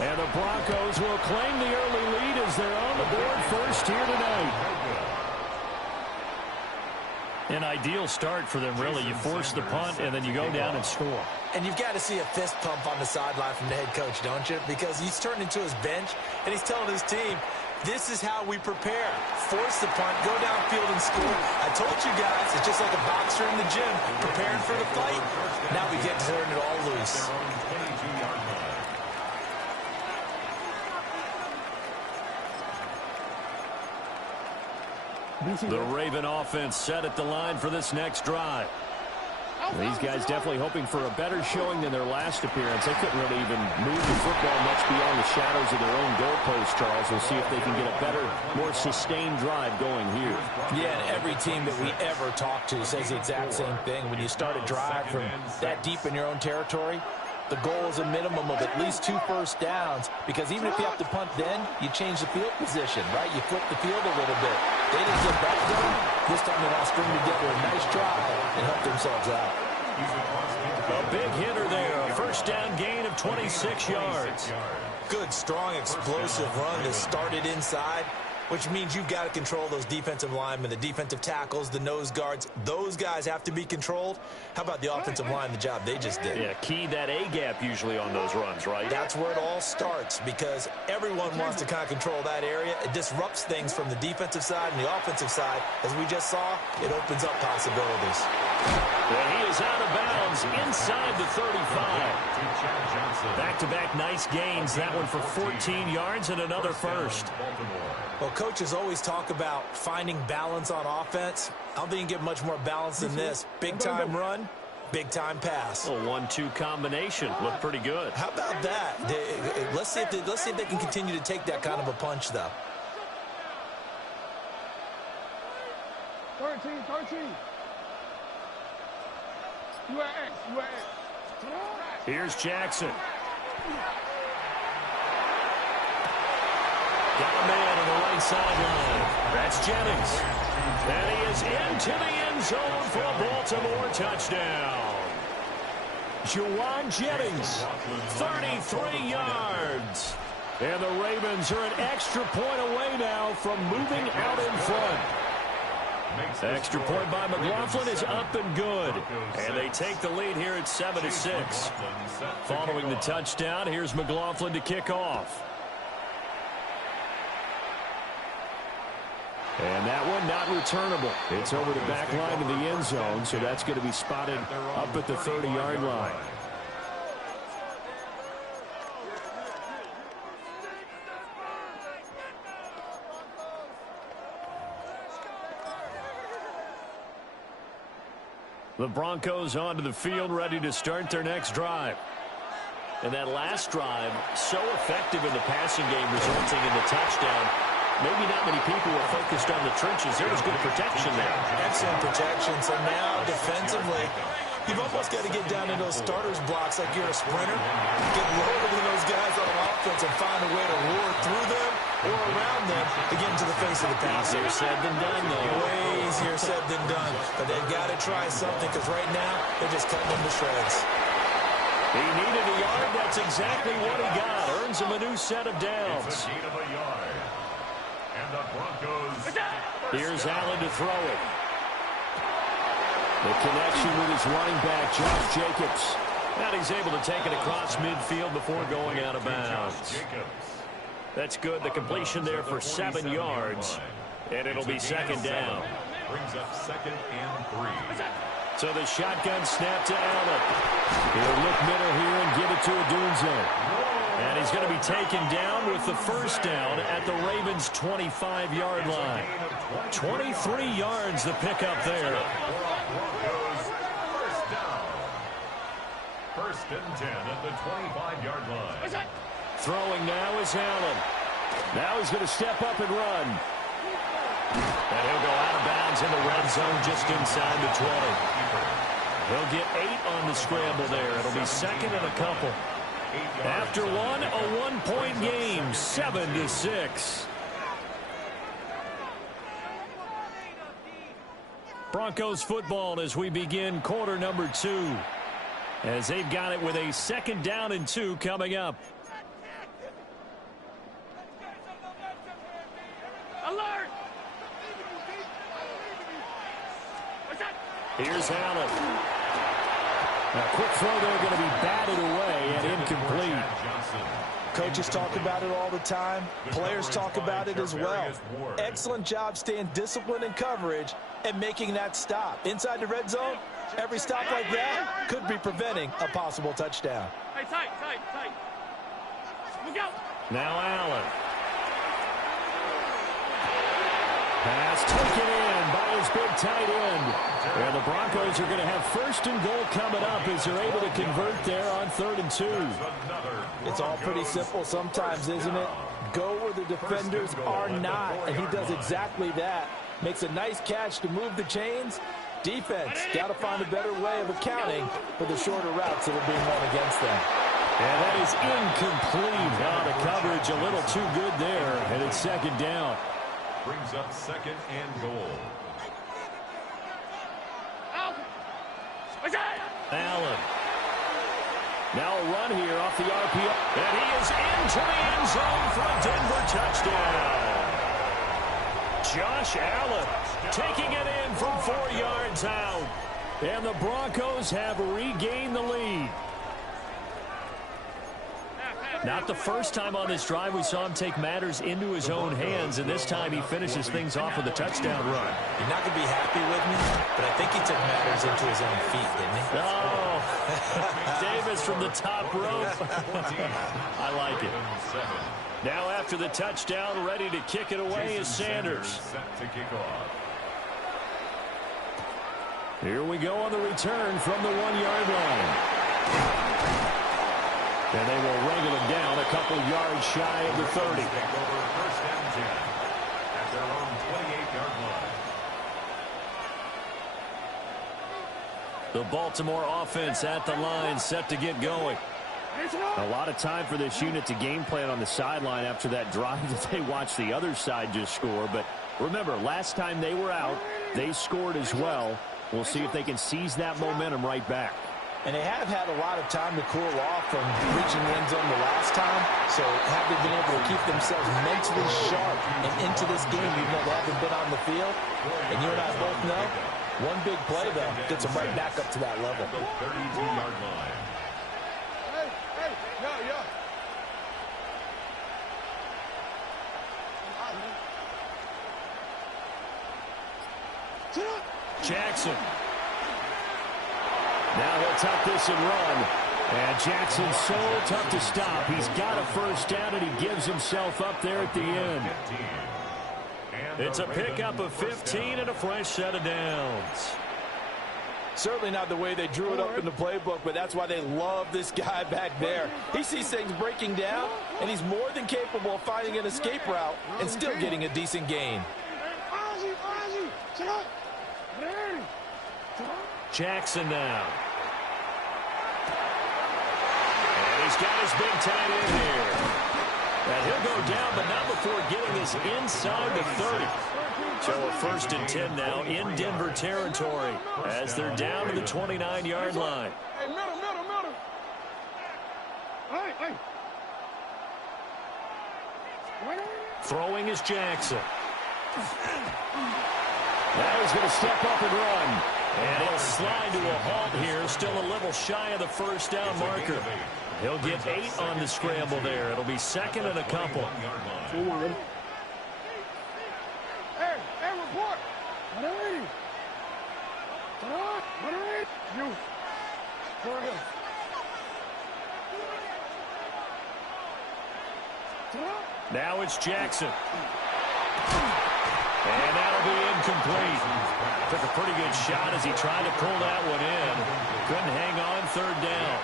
And the Broncos will claim the early lead as they're on the board first here tonight. An ideal start for them, really. You force the punt, and then you go down and score. And you've got to see a fist pump on the sideline from the head coach, don't you? Because he's turned into his bench, and he's telling his team, this is how we prepare. Force the punt, go downfield and score. I told you guys, it's just like a boxer in the gym, preparing for the fight. Now we get to turn it all loose. The Raven offense set at the line for this next drive. These guys definitely hoping for a better showing than their last appearance. They couldn't really even move the football much beyond the shadows of their own goalpost, Charles. We'll see if they can get a better, more sustained drive going here. Yeah, and every team that we ever talk to says the exact same thing. When you start a drive from that deep in your own territory, the goal is a minimum of at least 2 first downs, because even if you have to punt then, you change the field position, right? You flip the field a little bit. They didn't get that done. This time they all string together a nice drive and help themselves out. A big hitter there. A first down gain of 26 yards. Good, strong, explosive run that started inside, which means you've got to control those defensive linemen, the defensive tackles, the nose guards. Those guys have to be controlled. How about the offensive line, the job they just did? Yeah, key that A-gap usually on those runs, right? That's where it all starts, because everyone wants to kind of control that area. It disrupts things from the defensive side and the offensive side. As we just saw, it opens up possibilities. And he is out of bounds inside the 35. Back-to-back nice gains. That one for 14 yards and another first. Well, coaches always talk about finding balance on offense. I don't think you can get much more balance than this. Big-time run, big-time pass. A 1-2 combination. Looked pretty good. How about that? Let's see if they can continue to take that kind of a punch, though. 13. You at X. Here's Jackson. Got a man on the right sideline. That's Jennings. And he is into the end zone for a Baltimore touchdown. Juwan Jennings, 33 yards. And the Ravens are an extra point away now from moving out in front. Extra point by McLaughlin is up and good. And they take the lead here at 7-6. Following the touchdown, here's McLaughlin to kick off. And that one not returnable. It's over the back line of the end zone, so that's going to be spotted up at the 30-yard line. The Broncos onto the field, ready to start their next drive. And that last drive, so effective in the passing game, resulting in the touchdown. Maybe not many people were focused on the trenches. There was good protection there. Excellent protection. So now, defensively, You've almost got to get down in those starters blocks like you're a sprinter. Get loaded with those guys on offense and find a way to roar through them or around them to get into the face of the pass. Easier said than done, though. Way easier said than done. But they've got to try something because right now they're just cutting them to shreds. He needed a yard. That's exactly what he got. Earns him a new set of downs. It's a gain of a yard. And the Broncos. Here's Allen to throw it. The connection with his running back, Josh Jacobs. And he's able to take it across midfield before going out of bounds. That's good. The completion there for 7 yards. And it'll be second down. Brings up 2nd and 3. So the shotgun snap to Allen. He'll look middle here and give it to Odunze. And he's going to be taken down with the first down at the Ravens' 25-yard line. 23 yards the pickup there. First and 10 at the 25-yard line. Throwing now is Allen. Now he's going to step up and run. And he'll go out of bounds in the red zone just inside the 20. He'll get 8 on the scramble there. It'll be second and a couple. After one, a one-point game, 7-6. Broncos football as we begin quarter number 2. As they've got it with a 2nd down and 2 coming up. Alert! Here's Allen. A quick throw there going to be batted away and incomplete. Coaches talk about it all the time. Players talk about it as well. Excellent job staying disciplined in coverage and making that stop. Inside the red zone, every stop like that could be preventing a possible touchdown. Hey, tight. Look out! Now Allen. Pass taken in by his big tight end. And the Broncos are going to have 1st and goal coming up as they're able to convert there on 3rd and 2. It's all pretty simple sometimes, isn't it? Go where the defenders are not, and he does exactly that. Makes a nice catch to move the chains. Defense got to find a better way of accounting for the shorter routes that are being run against them. And that is incomplete. Now the coverage a little too good there, and it's 2nd down. Brings up 2nd and goal. Allen. Now a run here off the RPO. And he is into the end zone for a Denver touchdown. Josh Allen taking it in from 4 yards out. And the Broncos have regained the lead. Not the first time on this drive we saw him take matters into his own hands, and this time he finishes things off with a touchdown run. You're not going to be happy with me, but I think he took matters into his own feet, didn't he? Oh, Davis from the top rope. I like it. Now after the touchdown, ready to kick it away is Sanders. Set to kick off. Here we go on the return from the 1-yard line. And they will wrangle him down a couple yards shy of the 30. Take over 1st and 10 at their own 28-yard line. The Baltimore offense at the line, set to get going. A lot of time for this unit to game plan on the sideline after that drive that they watched the other side just score. But remember, last time they were out, they scored as well. We'll see if they can seize that momentum right back. And they have had a lot of time to cool off from reaching the end zone the last time. So have they been able to keep themselves mentally sharp and into this game even though they haven't been on the field? And you and I both know, one big play, though, gets them right back up to that level. The 32-yard line. Jackson. Now he'll tuck this and run. And Jackson's so tough to stop. He's got a first down, and he gives himself up there at the end. It's a pickup of 15 and a fresh set of downs. Certainly not the way they drew it up in the playbook, but that's why they love this guy back there. He sees things breaking down, and he's more than capable of finding an escape route and still getting a decent gain. Jackson now. And he's got his big tight end here. And he'll go down, but not before getting us inside the 30. So a 1st and 10 now in Denver territory as they're down to the 29-yard line. Hey, middle. Hey. Throwing is Jackson. Now he's going to step up and run. And he'll slide to a halt here, still a little shy of the first down marker. He'll get 8 on the scramble there. It'll be 2nd and a couple. Hey, report. 180. 180. You. Go ahead. Now it's Jackson. And that'll be incomplete. Took a pretty good shot as he tried to pull that one in. Couldn't hang on 3rd down.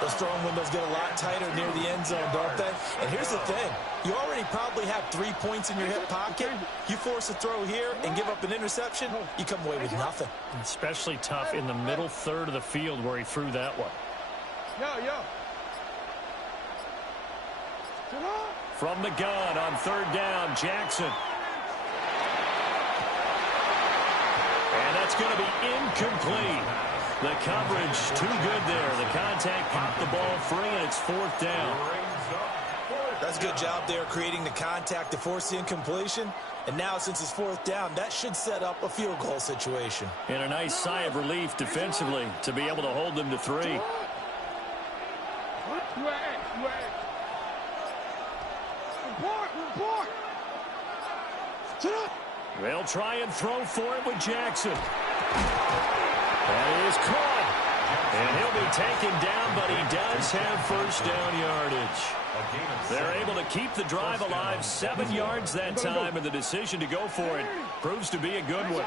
Those throwing windows get a lot tighter near the end zone, don't they? And here's the thing. You already probably have 3 points in your hip pocket. You force a throw here and give up an interception, you come away with nothing. Especially tough in the middle third of the field where he threw that one. Yeah. From the gun on 3rd down, Jackson. And that's going to be incomplete. The coverage too good there. The contact popped the ball free, and it's 4th down. That's a good job there creating the contact to force the incompletion. And now since it's 4th down, that should set up a field goal situation. And a nice sigh of relief defensively to be able to hold them to 3. Report. They'll try and throw for it with Jackson. That is caught. And he'll be taken down, but he does have 1st down yardage. They're able to keep the drive alive. 7 yards that time, and the decision to go for it proves to be a good one.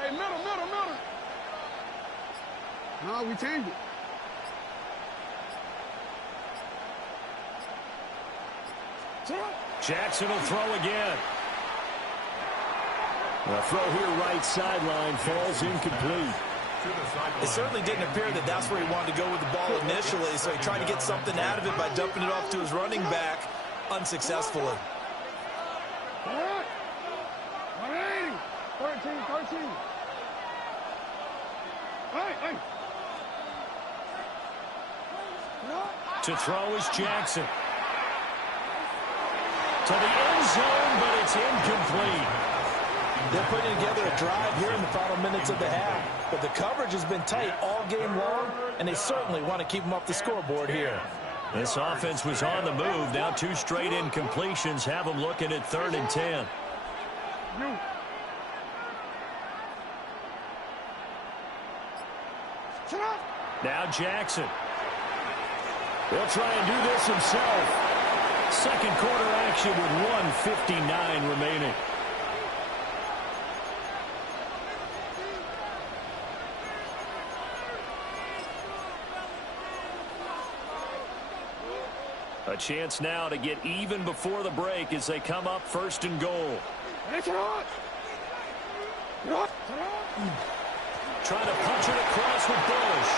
Hey, middle. No, we changed it. Jackson will throw again. The throw here right sideline falls incomplete. It certainly didn't appear that that's where he wanted to go with the ball initially, so he tried to get something out of it by dumping it off to his running back unsuccessfully. 180. 13. Hey. To throw is Jackson. To the end zone, but it's incomplete. They're putting together a drive here in the final minutes of the half, but the coverage has been tight all game long, and they certainly want to keep them off the scoreboard here. This offense was on the move. Now 2 straight incompletions have them looking at 3rd and 10. Now Jackson. He'll try and do this himself. 2nd quarter action with 1:59 remaining. A chance now to get even before the break as they come up 1st and goal. Trying to punch it across with Bush.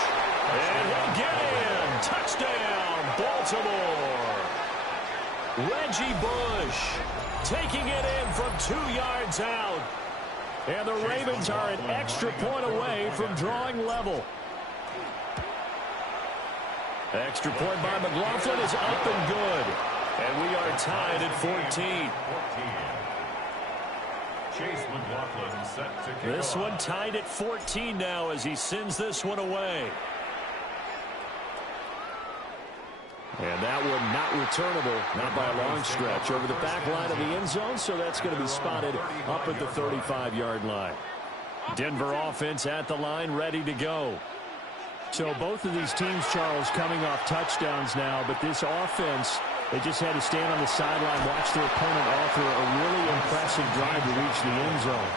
And he'll get in. Touchdown, Baltimore. Reggie Bush taking it in from 2 yards out. And the Ravens are an extra point away from drawing level. Extra point by McLaughlin is up and good. And we are tied at 14. Chase McLaughlin set to kick This off. one tied at 14 now as he sends this one away. And that one not returnable, not by a long stretch, over the back line of the end zone, so that's going to be spotted up at the 35-yard line. Denver offense at the line, ready to go. So both of these teams, Charles, coming off touchdowns now, but this offense, they just had to stand on the sideline, watch their opponent offer a really impressive drive to reach the end zone.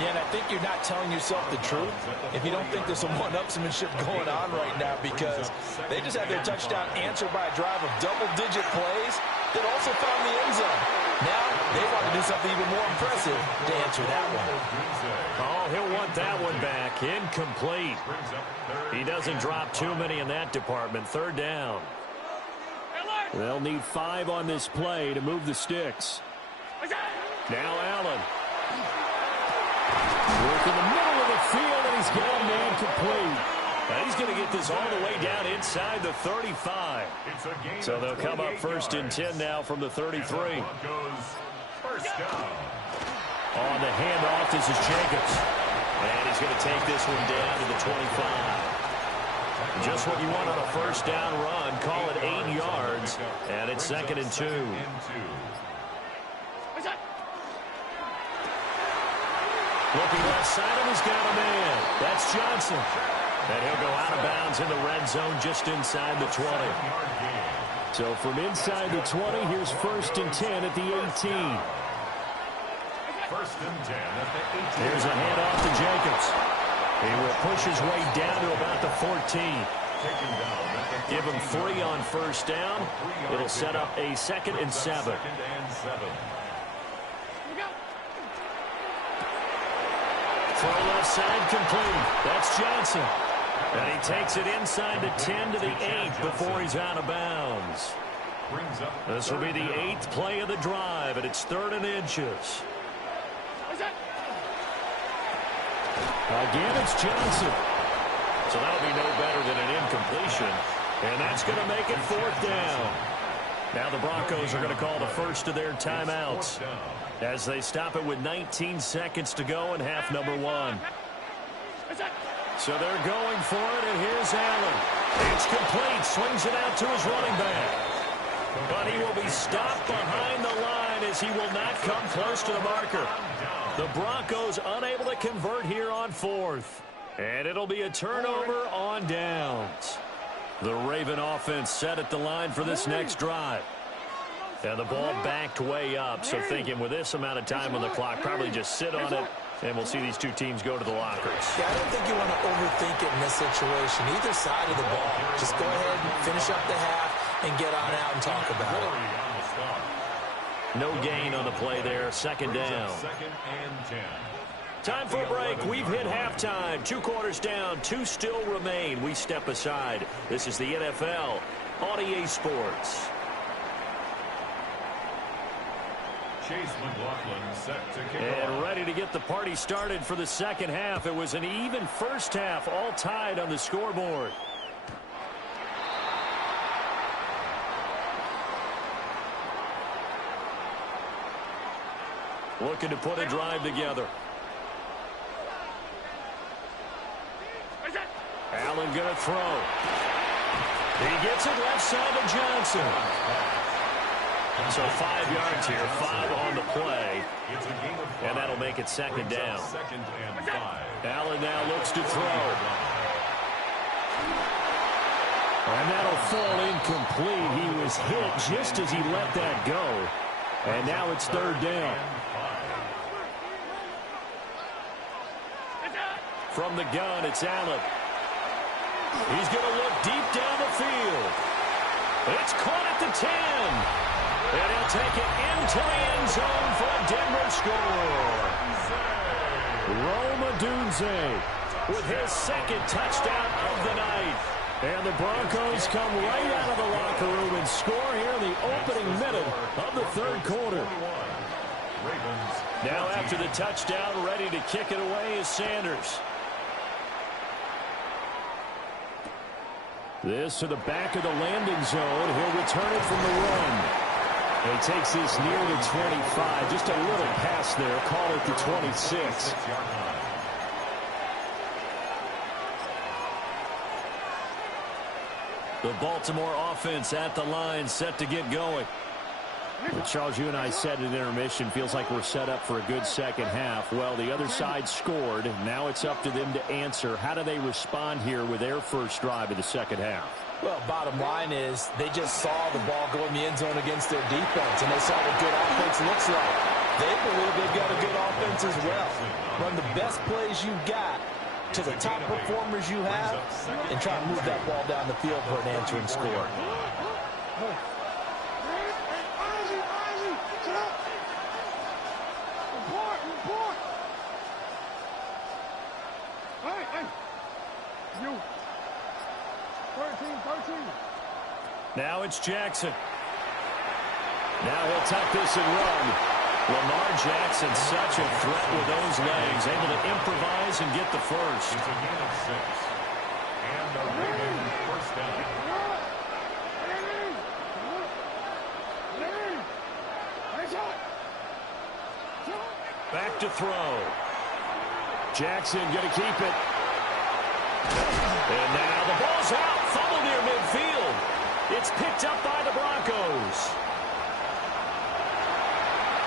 Yeah, and I think you're not telling yourself the truth if you don't think there's some one-upsmanship going on right now, because they just had their touchdown answered by a drive of double-digit plays that also found the end zone. Now they want to do something even more impressive to answer that one. Oh, he'll want that one back. Incomplete. He doesn't drop too many in that department. Third down. They'll need 5 on this play to move the sticks. Now Allen. Work in the middle of the field, and he's got a man complete. Now he's going to get this all the way down inside the 35. So they'll come up 1st and 10 now from the 33. First down. On the handoff, this is Jacobs. And he's going to take this one down to the 25. Just what you want on a first down run. Call it 8 yards. And it's 2nd and 2. Looking left side, and he's got a man. That's Johnson. And he'll go out of bounds in the red zone just inside the 20. So from inside the 20, here's 1st and 10 at the 18. 1st and 10 at the 18. Here's a handoff to Jacobs. He will push his way down to about the 14. Give him 3 on first down. It'll set up a 2nd and 7. Throw left side complete. That's Johnson. And he takes it inside the 10 to the 8 before he's out of bounds. This will be the 8th play of the drive, and it's 3rd and inches. Again, it's Johnson. So that'll be no better than an incompletion. And that's going to make it 4th down. Now the Broncos are going to call the first of their timeouts as they stop it with 19 seconds to go in half number 1. So they're going for it, and here's Allen. It's complete. Swings it out to his running back. But he will be stopped behind the line as he will not come close to the marker. The Broncos unable to convert here on 4th. And it'll be a turnover on downs. The Raven offense set at the line for this next drive. And the ball backed way up, so thinking with this amount of time on the clock, probably just sit on it, and we'll see these two teams go to the lockers. Yeah, I don't think you want to overthink it in this situation. Either side of the ball. Just go ahead and finish up the half and get on out and talk about it. No gain on the play there. 2nd down. 2nd and 10. Time for a break. We've hit halftime. 2 quarters down. 2 still remain. We step aside. This is the NFL on EA Sports. Chase McLaughlin set to kick And off. ready to get the party started for the second half. It was an even first half, all tied on the scoreboard. Looking to put a drive together. Allen going to throw. He gets it left side to Johnson. So 5 yards here, 5 on the play. And that'll make it 2nd down. 2nd and 5. Allen now looks to throw. And that'll fall incomplete. He was hit just as he let that go. And now it's 3rd down. From the gun, it's Allen. He's going to look deep down the field. It's caught at the 10. And he'll take it into the end zone for a Denver score. Rome Odunze With his 2nd touchdown of the night. And the Broncos come right out of the locker room and score here in the opening minute of the 3rd quarter. Now after the touchdown, ready to kick it away is Sanders. This to the back of the landing zone. He'll return it from the run. He takes this near the 25. Just a little pass there. Call it the 26. The Baltimore offense at the line, set to get going. Well, Charles, you and I said at intermission, feels like we're set up for a good second half. Well, the other side scored. Now it's up to them to answer. How do they respond here with their first drive of the second half? Well, bottom line is they just saw the ball go in the end zone against their defense, and they saw what good offense looks like. They believe they've got a good offense as well. Run the best plays you've got to the top performers you have, and try and move that ball down the field for an answering score. You. 13. Now it's Jackson. Now he'll tuck this and run. Lamar Jackson, such a threat with those legs, able to improvise and get the first. It's a gain of 6. And the Ravens first down. Back to throw. Jackson going to keep it. And now the ball's out. Fumble near midfield. It's picked up by the Broncos.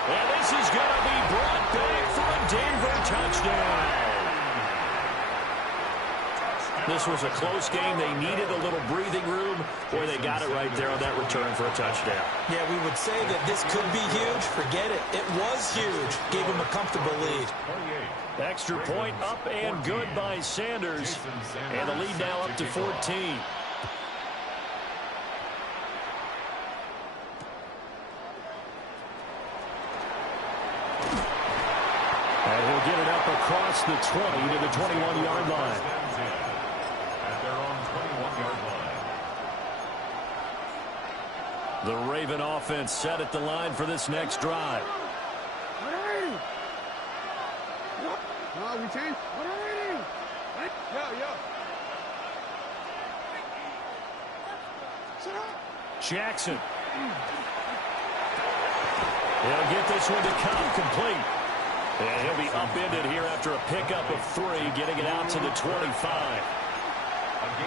And this is going to be brought back for a Denver touchdown. This was a close game. They needed a little breathing room. Boy, they got it right there on that return for a touchdown. Yeah, we would say that this could be huge. Forget it. It was huge. Gave him a comfortable lead. Extra point up and good by Sanders. And the lead now up to 14. And he'll get it up across the 20 to the 21-yard line. At their own 21-yard line. The Raven offense set at the line for this next drive. No, we change. Yo. Jackson. He'll get this one to come complete. And he'll be upended here after a pickup of 3, getting it out to the 25.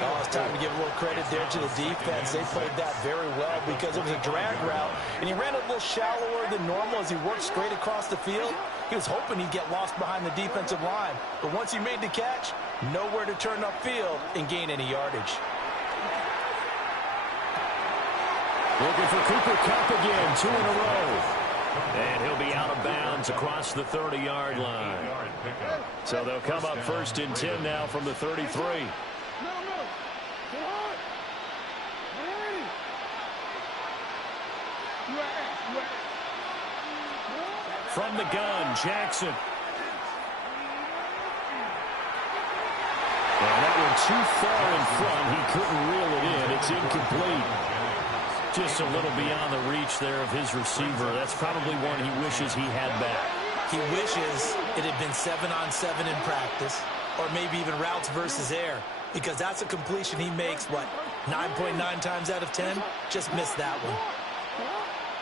Oh, it's time to give a little credit there to the defense. They played that very well because it was a drag route, and he ran a little shallower than normal as he worked straight across the field. He was hoping he'd get lost behind the defensive line, but once he made the catch, nowhere to turn upfield and gain any yardage. Looking for Cooper Kupp again, 2 in a row. And he'll be out of bounds across the 30-yard line. So they'll come up 1st and 10 now from the 33. From the gun, Jackson. And that one too far in front. He couldn't reel it in. It's incomplete. Just a little beyond the reach there of his receiver. That's probably one he wishes he had back. He wishes it had been 7-on-7 in practice, or maybe even routes versus air, because that's a completion he makes, 9.9 times out of 10? Just missed that one.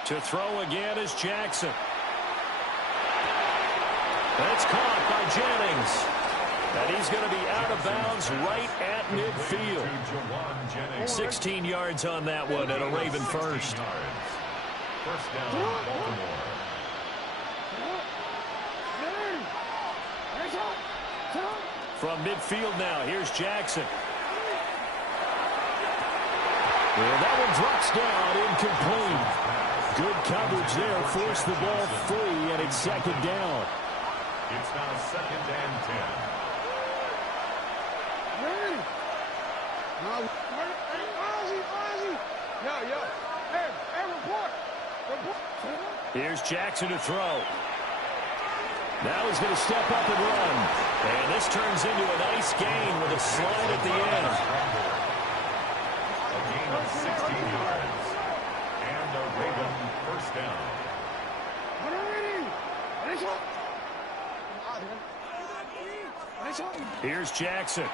To throw again is Jackson. That's caught by Jennings. And he's going to be out of bounds right at midfield. 16 yards on that one and a Raven first. First down, Baltimore. From midfield now, here's Jackson. And that one drops down, incomplete. Good coverage there, forced the ball free, and it's 2nd down. It's now 2nd and 10. Yo. Hey, report. Here's Jackson to throw. Now he's going to step up and run. And this turns into a nice gain with a slide at the end. A gain of 16 yards. And a Raven first down. Here's Jackson.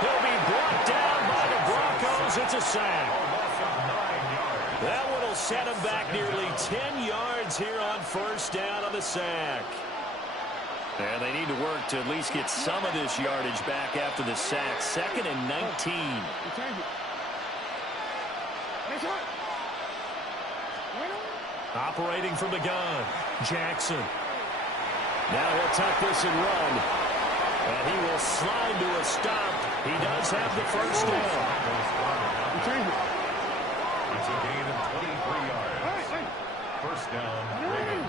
He'll be brought down by the Broncos. It's a sack. That one will set him back nearly 10 yards here on 1st down on the sack. And they need to work to at least get some of this yardage back after the sack. 2nd and 19. Operating from the gun, Jackson. Now he'll tuck this and run. And he will slide to a stop. He does have the first down. It's a gain of 23 yards. First down, Ravens.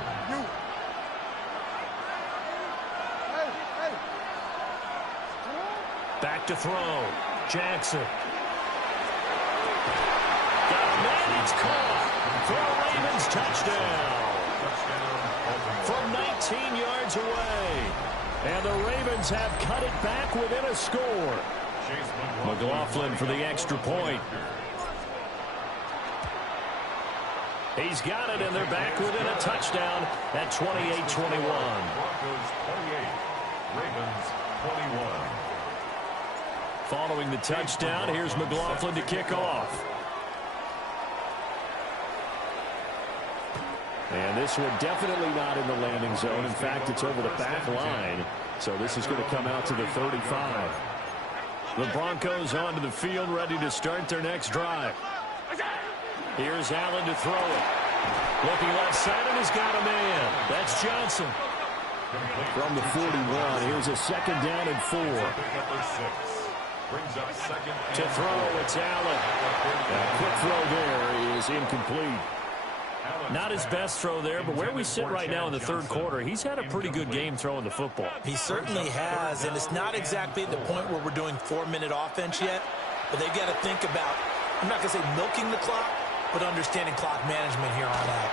Back to throw. Jackson. Got a man, it's caught. For a Ravens touchdown. From 19 yards away. And the Ravens have cut it back within a score. McLaughlin for the extra point. He's got it, and they're back within a touchdown at 28-21. Broncos 28, Ravens 21. Following the touchdown, here's McLaughlin to kick off. And this one definitely not in the landing zone. In fact, it's over the back line. So this is going to come out to the 35. The Broncos onto the field, ready to start their next drive. Here's Allen to throw it. Looking left side, and he's got a man. That's Johnson. From the 41, here's a second down and 4. To throw, it's Allen. And a quick throw there is incomplete. Not his best throw there, but where we sit right now in the third quarter, he's had a pretty good game throwing the football. He certainly has, and it's not exactly at the point where we're doing 4-minute offense yet, but they've got to think about, I'm not going to say milking the clock, but understanding clock management here on out.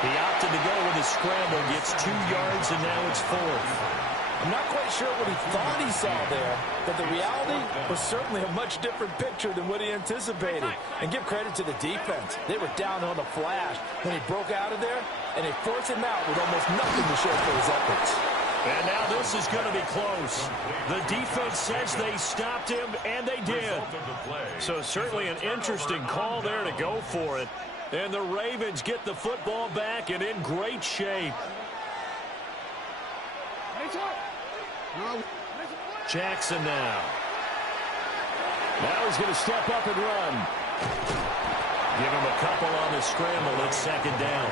He opted to go with a scramble, gets 2 yards, and now it's 4th. I'm not quite sure what he thought he saw there, but the reality was certainly a much different picture than what he anticipated. And give credit to the defense. They were down on the flash when he broke out of there, and they forced him out with almost nothing to show for his efforts. And now this is going to be close. The defense says they stopped him, and they did. So certainly an interesting call there to go for it. And the Ravens get the football back and in great shape. Jackson now. Now he's going to step up and run. Give him a couple on the scramble. It's second down.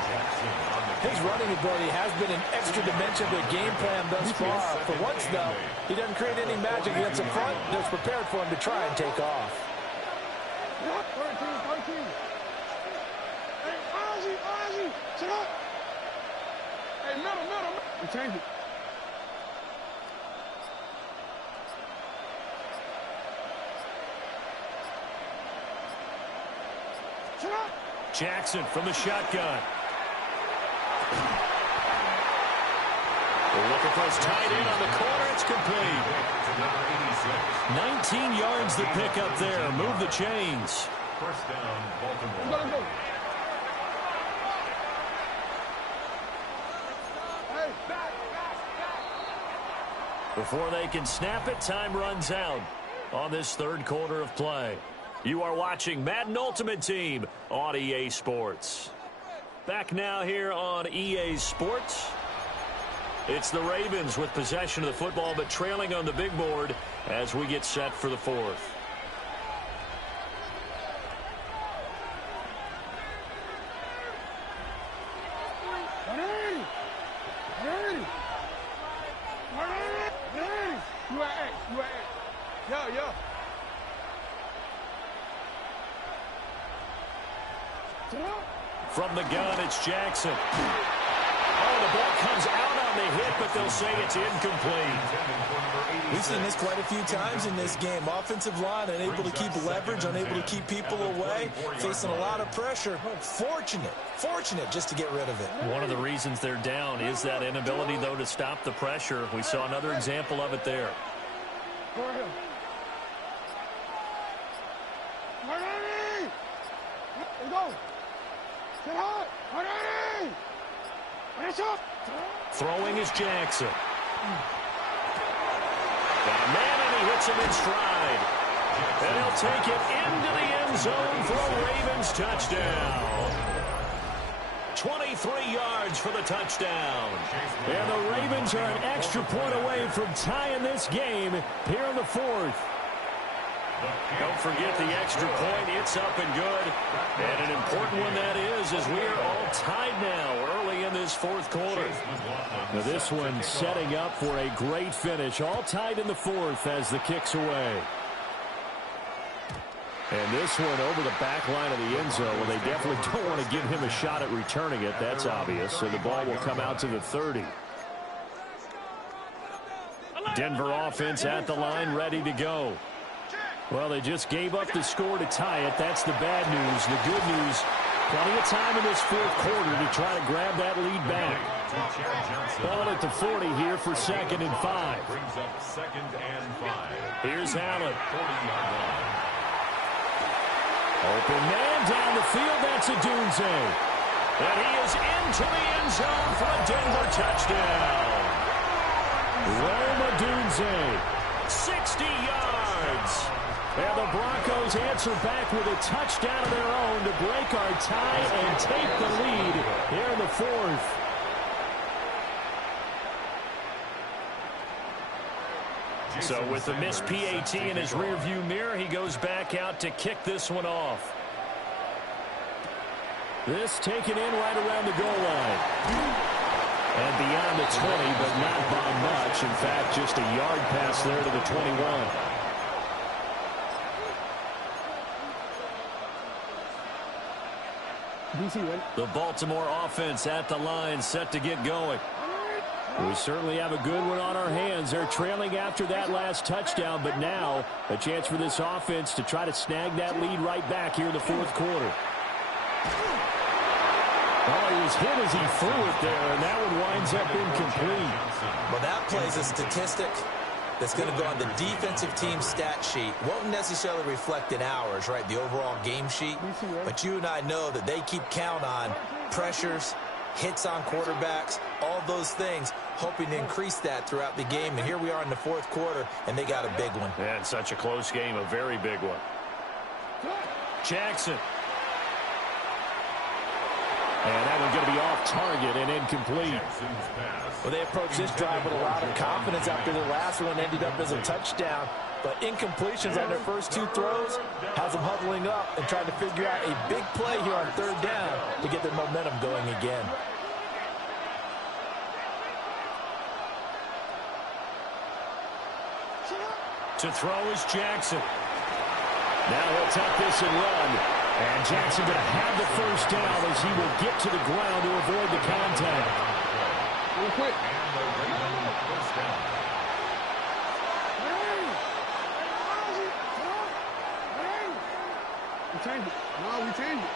His running ability has been an extra dimension to the game plan thus far. For once, though, he doesn't create any magic against the front. That's prepared for him to try and take off. 13. Hey, Ozzy, sit up. Hey, middle. We change it. Jackson from the shotgun. They're looking for his tight end on the corner. It's complete. 19 yards the pick up there. Move the chains. First down, Baltimore. Go. Hey, Before they can snap it, time runs out on this third quarter of play. You are watching Madden Ultimate Team on EA Sports. Back now here on EA Sports. It's the Ravens with possession of the football, but trailing on the big board as we get set for the fourth. Yo. From the gun, it's Jackson. Oh, the ball comes out on the hit, but they'll say it's incomplete. We've seen this quite a few times in this game. Offensive line unable to keep leverage, unable to keep people away, facing a lot of pressure. Fortunate just to get rid of it. One of the reasons they're down is that inability, though, to stop the pressure. We saw another example of it there. Go ahead. Let's go. Get hot. Throwing is Jackson. Got a man, and he hits him in stride. And he'll take it into the end zone for a Ravens touchdown. 23 yards for the touchdown. And the Ravens are an extra point away from tying this game here in the fourth. Don't forget the extra point. It's up and good. And an important one that is, as we are all tied now early in this fourth quarter. Now this one setting up for a great finish. All tied in the fourth as the kick's away. And this one over the back line of the end zone. Well, they definitely don't want to give him a shot at returning it. That's obvious. So the ball will come out to the 30. Denver offense at the line, ready to go. Well, they just gave up the score to tie it. That's the bad news. The good news, Plenty of time in this fourth quarter to try to grab that lead back. Ball at the 40 here for 2nd and 5. Brings up 2nd and 5. Here's Allen. 40-yard line. Open man down the field. That's a Dunze. And he is into the end zone for a Denver touchdown. Roma Dunze. 60 yards. And the Broncos answer back with a touchdown of their own to break our tie and take the lead here in the fourth. So with the missed PAT in his rearview mirror, he goes back out to kick this one off. This taken in right around the goal line. And beyond the 20, but not by much. In fact, just a yard pass there to the 21. The Baltimore offense at the line, set to get going. We certainly have a good one on our hands. They're trailing after that last touchdown, but now a chance for this offense to try to snag that lead right back here in the fourth quarter. Oh, he was hit as he threw it there, and that one winds up incomplete. Well, that plays a statistic that's going to go on the defensive team stat sheet. Won't necessarily reflect in ours, right, the overall game sheet. But you and I know that they keep count on pressures, hits on quarterbacks, all those things, hoping to increase that throughout the game. And here we are in the fourth quarter, and they got a big one. And such a close game, a very big one. Jackson. And that one's going to be off target and incomplete. Well, they approached this drive with a lot of confidence after the last one ended up as a touchdown. But incompletions on their first two throws has them huddling up and trying to figure out a big play here on third down to get their momentum going again. To throw is Jackson. Now he'll take this and run. And Jackson going to have the first down as he will get to the ground to avoid the contact. Real quick. We changed it. No, we changed it.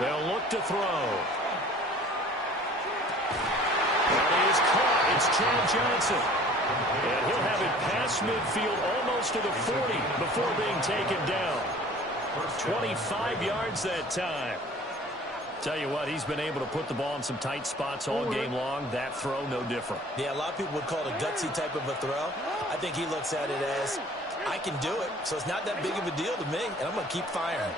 They'll look to throw. That is caught. It's Chad Johnson. And he'll have it past midfield almost to the 40 before being taken down. 25 yards that time. Tell you what, he's been able to put the ball in some tight spots all game long. That throw, no different. Yeah, a lot of people would call it a gutsy type of a throw. I think he looks at it as, I can do it, so it's not that big of a deal to me, and I'm going to keep firing.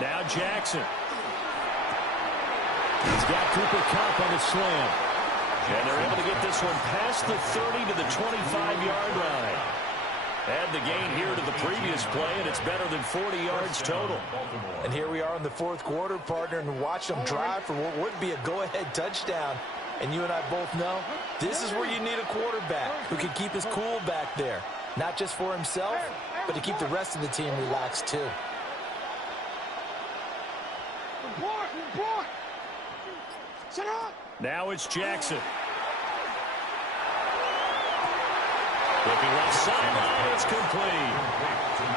Now Jackson. He's got Cooper Kupp on the slam. And they're able to get this one past the 30 to the 25-yard line. Add the gain here to the previous play, and it's better than 40 yards total. And here we are in the fourth quarter, partner, and watch them drive for what would be a go-ahead touchdown. And you and I both know this is where you need a quarterback who can keep his cool back there. Not just for himself, but to keep the rest of the team relaxed too. Now it's Jackson. Looking left sideline, it's complete.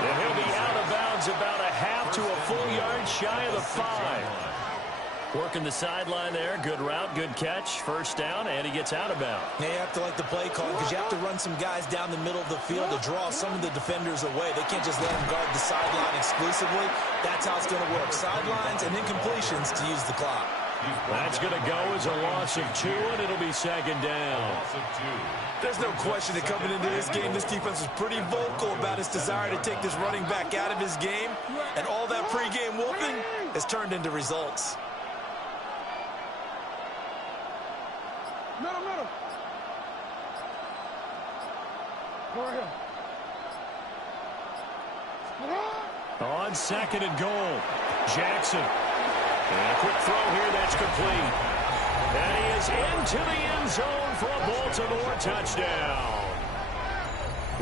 And he'll be out of bounds about a half to a full yard shy of the 5. Working the sideline there. Good route, good catch. First down, and he gets out of bounds. Now you have to like the play call because you have to run some guys down the middle of the field to draw some of the defenders away. They can't just let them guard the sideline exclusively. That's how it's going to work. Sidelines and incompletions to use the clock. That's going to go as a loss of 2, and it'll be second down. There's no question that coming into this game, this defense was pretty vocal about its desire to take this running back out of his game, and all that pregame whooping has turned into results. Middle. Go right here. On 2nd and goal, Jackson. And a quick throw here, that's complete. And he is into the end zone for a Baltimore touchdown.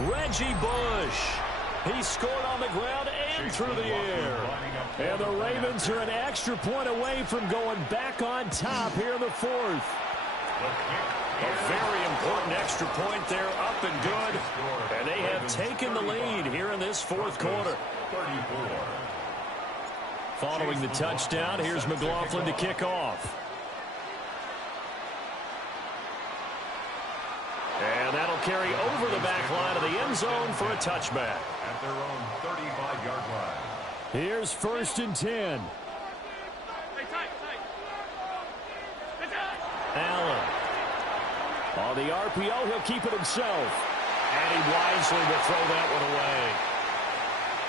Reggie Bush. He scored on the ground and through the air. And the Ravens are an extra point away from going back on top here in the fourth. A very important extra point there, up and good. And they have taken the lead here in this fourth quarter. Following the touchdown, here's McLaughlin to kick off. And that'll carry over the back line of the end zone for a touchback. At their own 35-yard line. Here's 1st and 10. Allen. On the RPO, he'll keep it himself. And he wisely will throw that one away.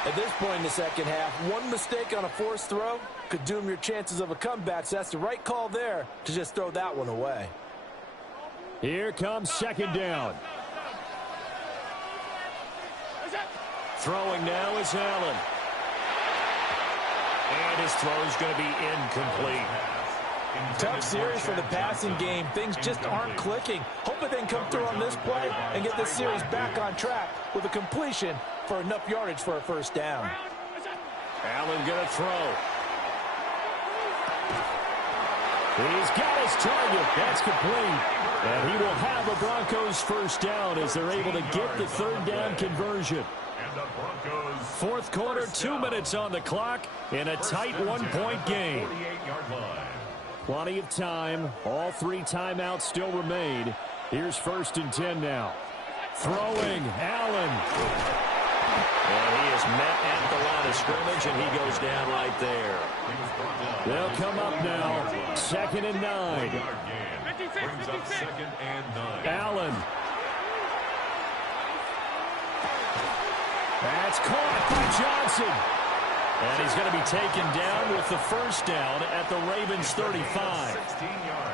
At this point in the second half, one mistake on a forced throw could doom your chances of a comeback. So that's the right call there to just throw that one away. Here comes 2nd down. Throwing now is Allen. And his throw's going to be incomplete. Tough series for the passing game. Things just aren't clicking. Hoping they can come through on this play and get this series back on track with a completion for enough yardage for a 1st down. Allen going to throw. He's got his target. That's complete. And he will have a Broncos 1st down as they're able to get the 3rd down conversion. 4th quarter, 2 minutes on the clock in a tight 1-point game. Plenty of time. All 3 timeouts still remain. Here's 1st and 10 now. Throwing, Allen. And he is met at the line of scrimmage, and he goes down right there. They'll come up now. 2nd and 9. Brings up 2nd and 9. Allen. That's caught by Johnson. And he's going to be taken down with the 1st down at the Ravens 35.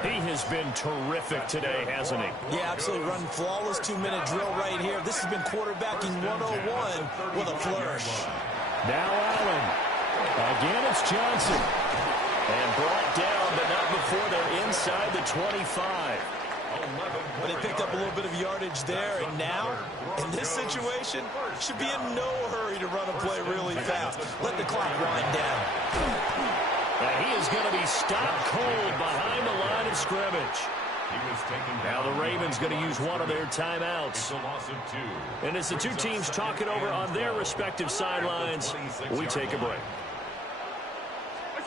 He has been terrific today, hasn't he? Yeah, absolutely running flawless 2-minute drill right here. This has been quarterbacking 101 with a flourish. Now Allen. Again, it's Johnson. And brought down, but not before they're inside the 25. But they picked up a little bit of yardage there, and now, in this situation, should be in no hurry to run a play really fast. Let the clock wind down. And he is going to be stopped cold behind the line of scrimmage. Now the Ravens going to use one of their timeouts. And as the two teams talk it over on their respective sidelines, we take a break.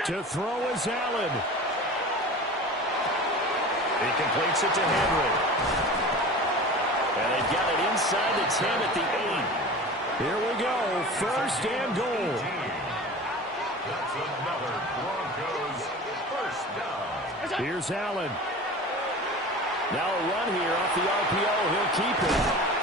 To throw is Allen. He completes it to Henry. And they've got it inside the 10 at the 8. Here we go. 1st and goal. That's another Broncos 1st down. Here's Allen. Now a run here off the RPO. He'll keep it.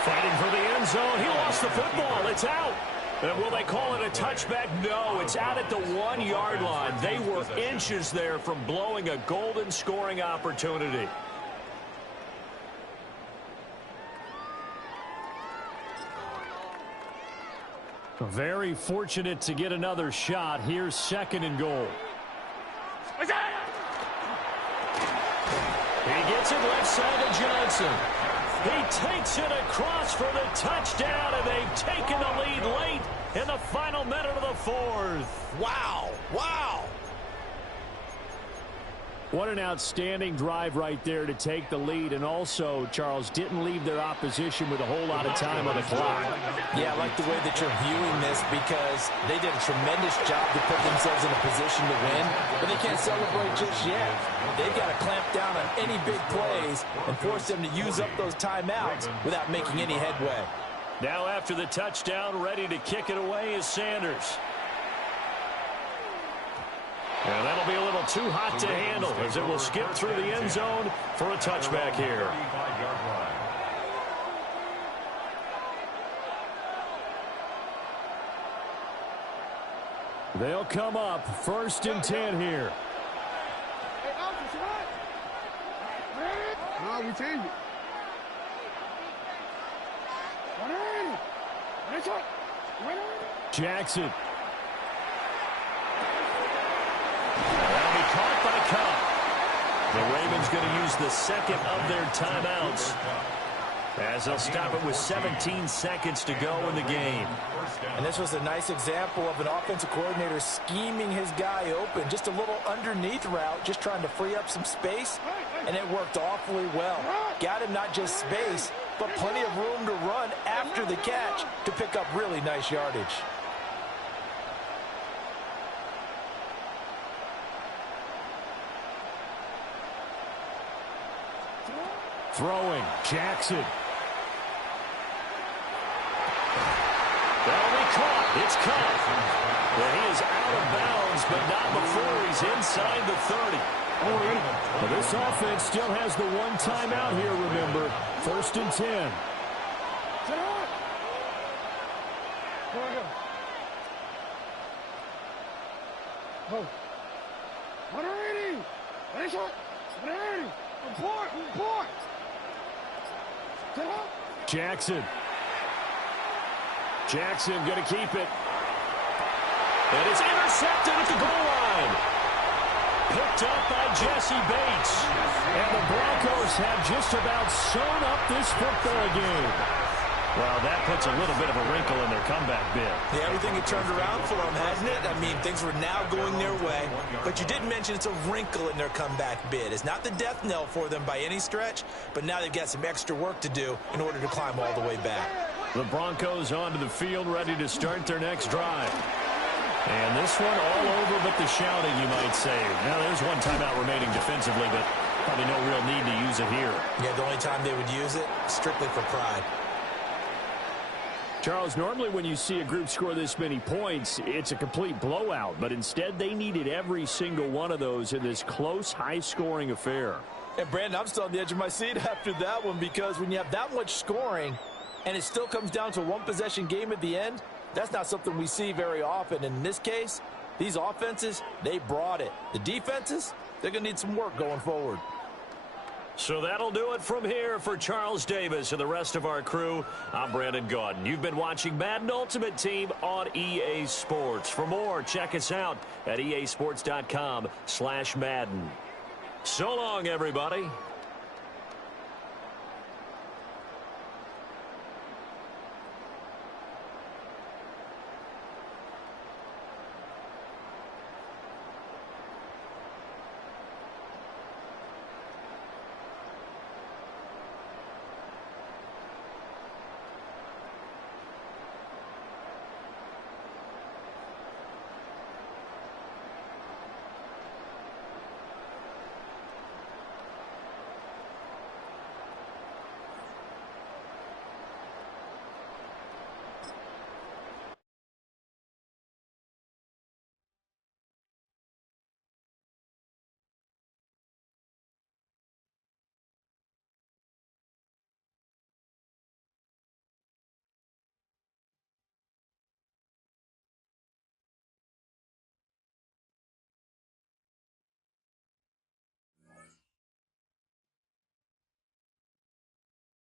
Fighting for the end zone. He lost the football. It's out. And will they call it a touchback? No, it's out at the 1-yard line. They were inches there from blowing a golden scoring opportunity. Very fortunate to get another shot. Here's 2nd and goal. He gets it left side to Johnson. He takes it across for the touchdown, and they've taken the lead late in the final minute of the 4th. Wow. Wow. What an outstanding drive right there to take the lead. And also, Charles, didn't leave their opposition with a whole lot of time on the clock. Yeah, I like the way that you're viewing this because they did a tremendous job to put themselves in a position to win, but they can't celebrate just yet. They've got to clamp down on any big plays and force them to use up those timeouts without making any headway. Now after the touchdown, ready to kick it away is Sanders. And that'll be a little too hot to handle as it will skip through the end zone for a touchback here. They'll come up 1st and 10 here. No, we changed it. Jackson. That'll be caught by Cup. The Ravens going to use the 2nd of their timeouts. As they'll stop it with 17 seconds to go in the game. And this was a nice example of an offensive coordinator scheming his guy open. Just a little underneath route, just trying to free up some space, and it worked awfully well. Got him not just space, but plenty of room to run after the catch to pick up really nice yardage. Throwing, Jackson. That'll be caught. It's caught. Well, he is out of bounds, but not before he's inside the 30. Well, this offense still has the one timeout here, remember. 1st and 10. Go. 180. Finish it. 180. Report. Jackson going to keep it. And it's intercepted at the goal line. Picked up by Jesse Bates. And the Broncos have just about sewn up this football game. Well, that puts a little bit of a wrinkle in their comeback bid. Yeah, everything had turned around for them, hasn't it? I mean, things were now going their way. But you did mention it's a wrinkle in their comeback bid. It's not the death knell for them by any stretch, but now they've got some extra work to do in order to climb all the way back. The Broncos onto the field, ready to start their next drive. And this one all over but the shouting, you might say. Now, there's one timeout remaining defensively, but probably no real need to use it here. Yeah, the only time they would use it, strictly for pride. Charles, normally when you see a group score this many points, it's a complete blowout. But instead, they needed every single one of those in this close, high-scoring affair. And, Brandon, I'm still on the edge of my seat after that one because when you have that much scoring and it still comes down to a one-possession game at the end, that's not something we see very often. And in this case, these offenses, they brought it. The defenses, they're going to need some work going forward. So that'll do it from here for Charles Davis and the rest of our crew. I'm Brandon Gaudin. You've been watching Madden Ultimate Team on EA Sports. For more, check us out at easports.com/Madden. So long, everybody.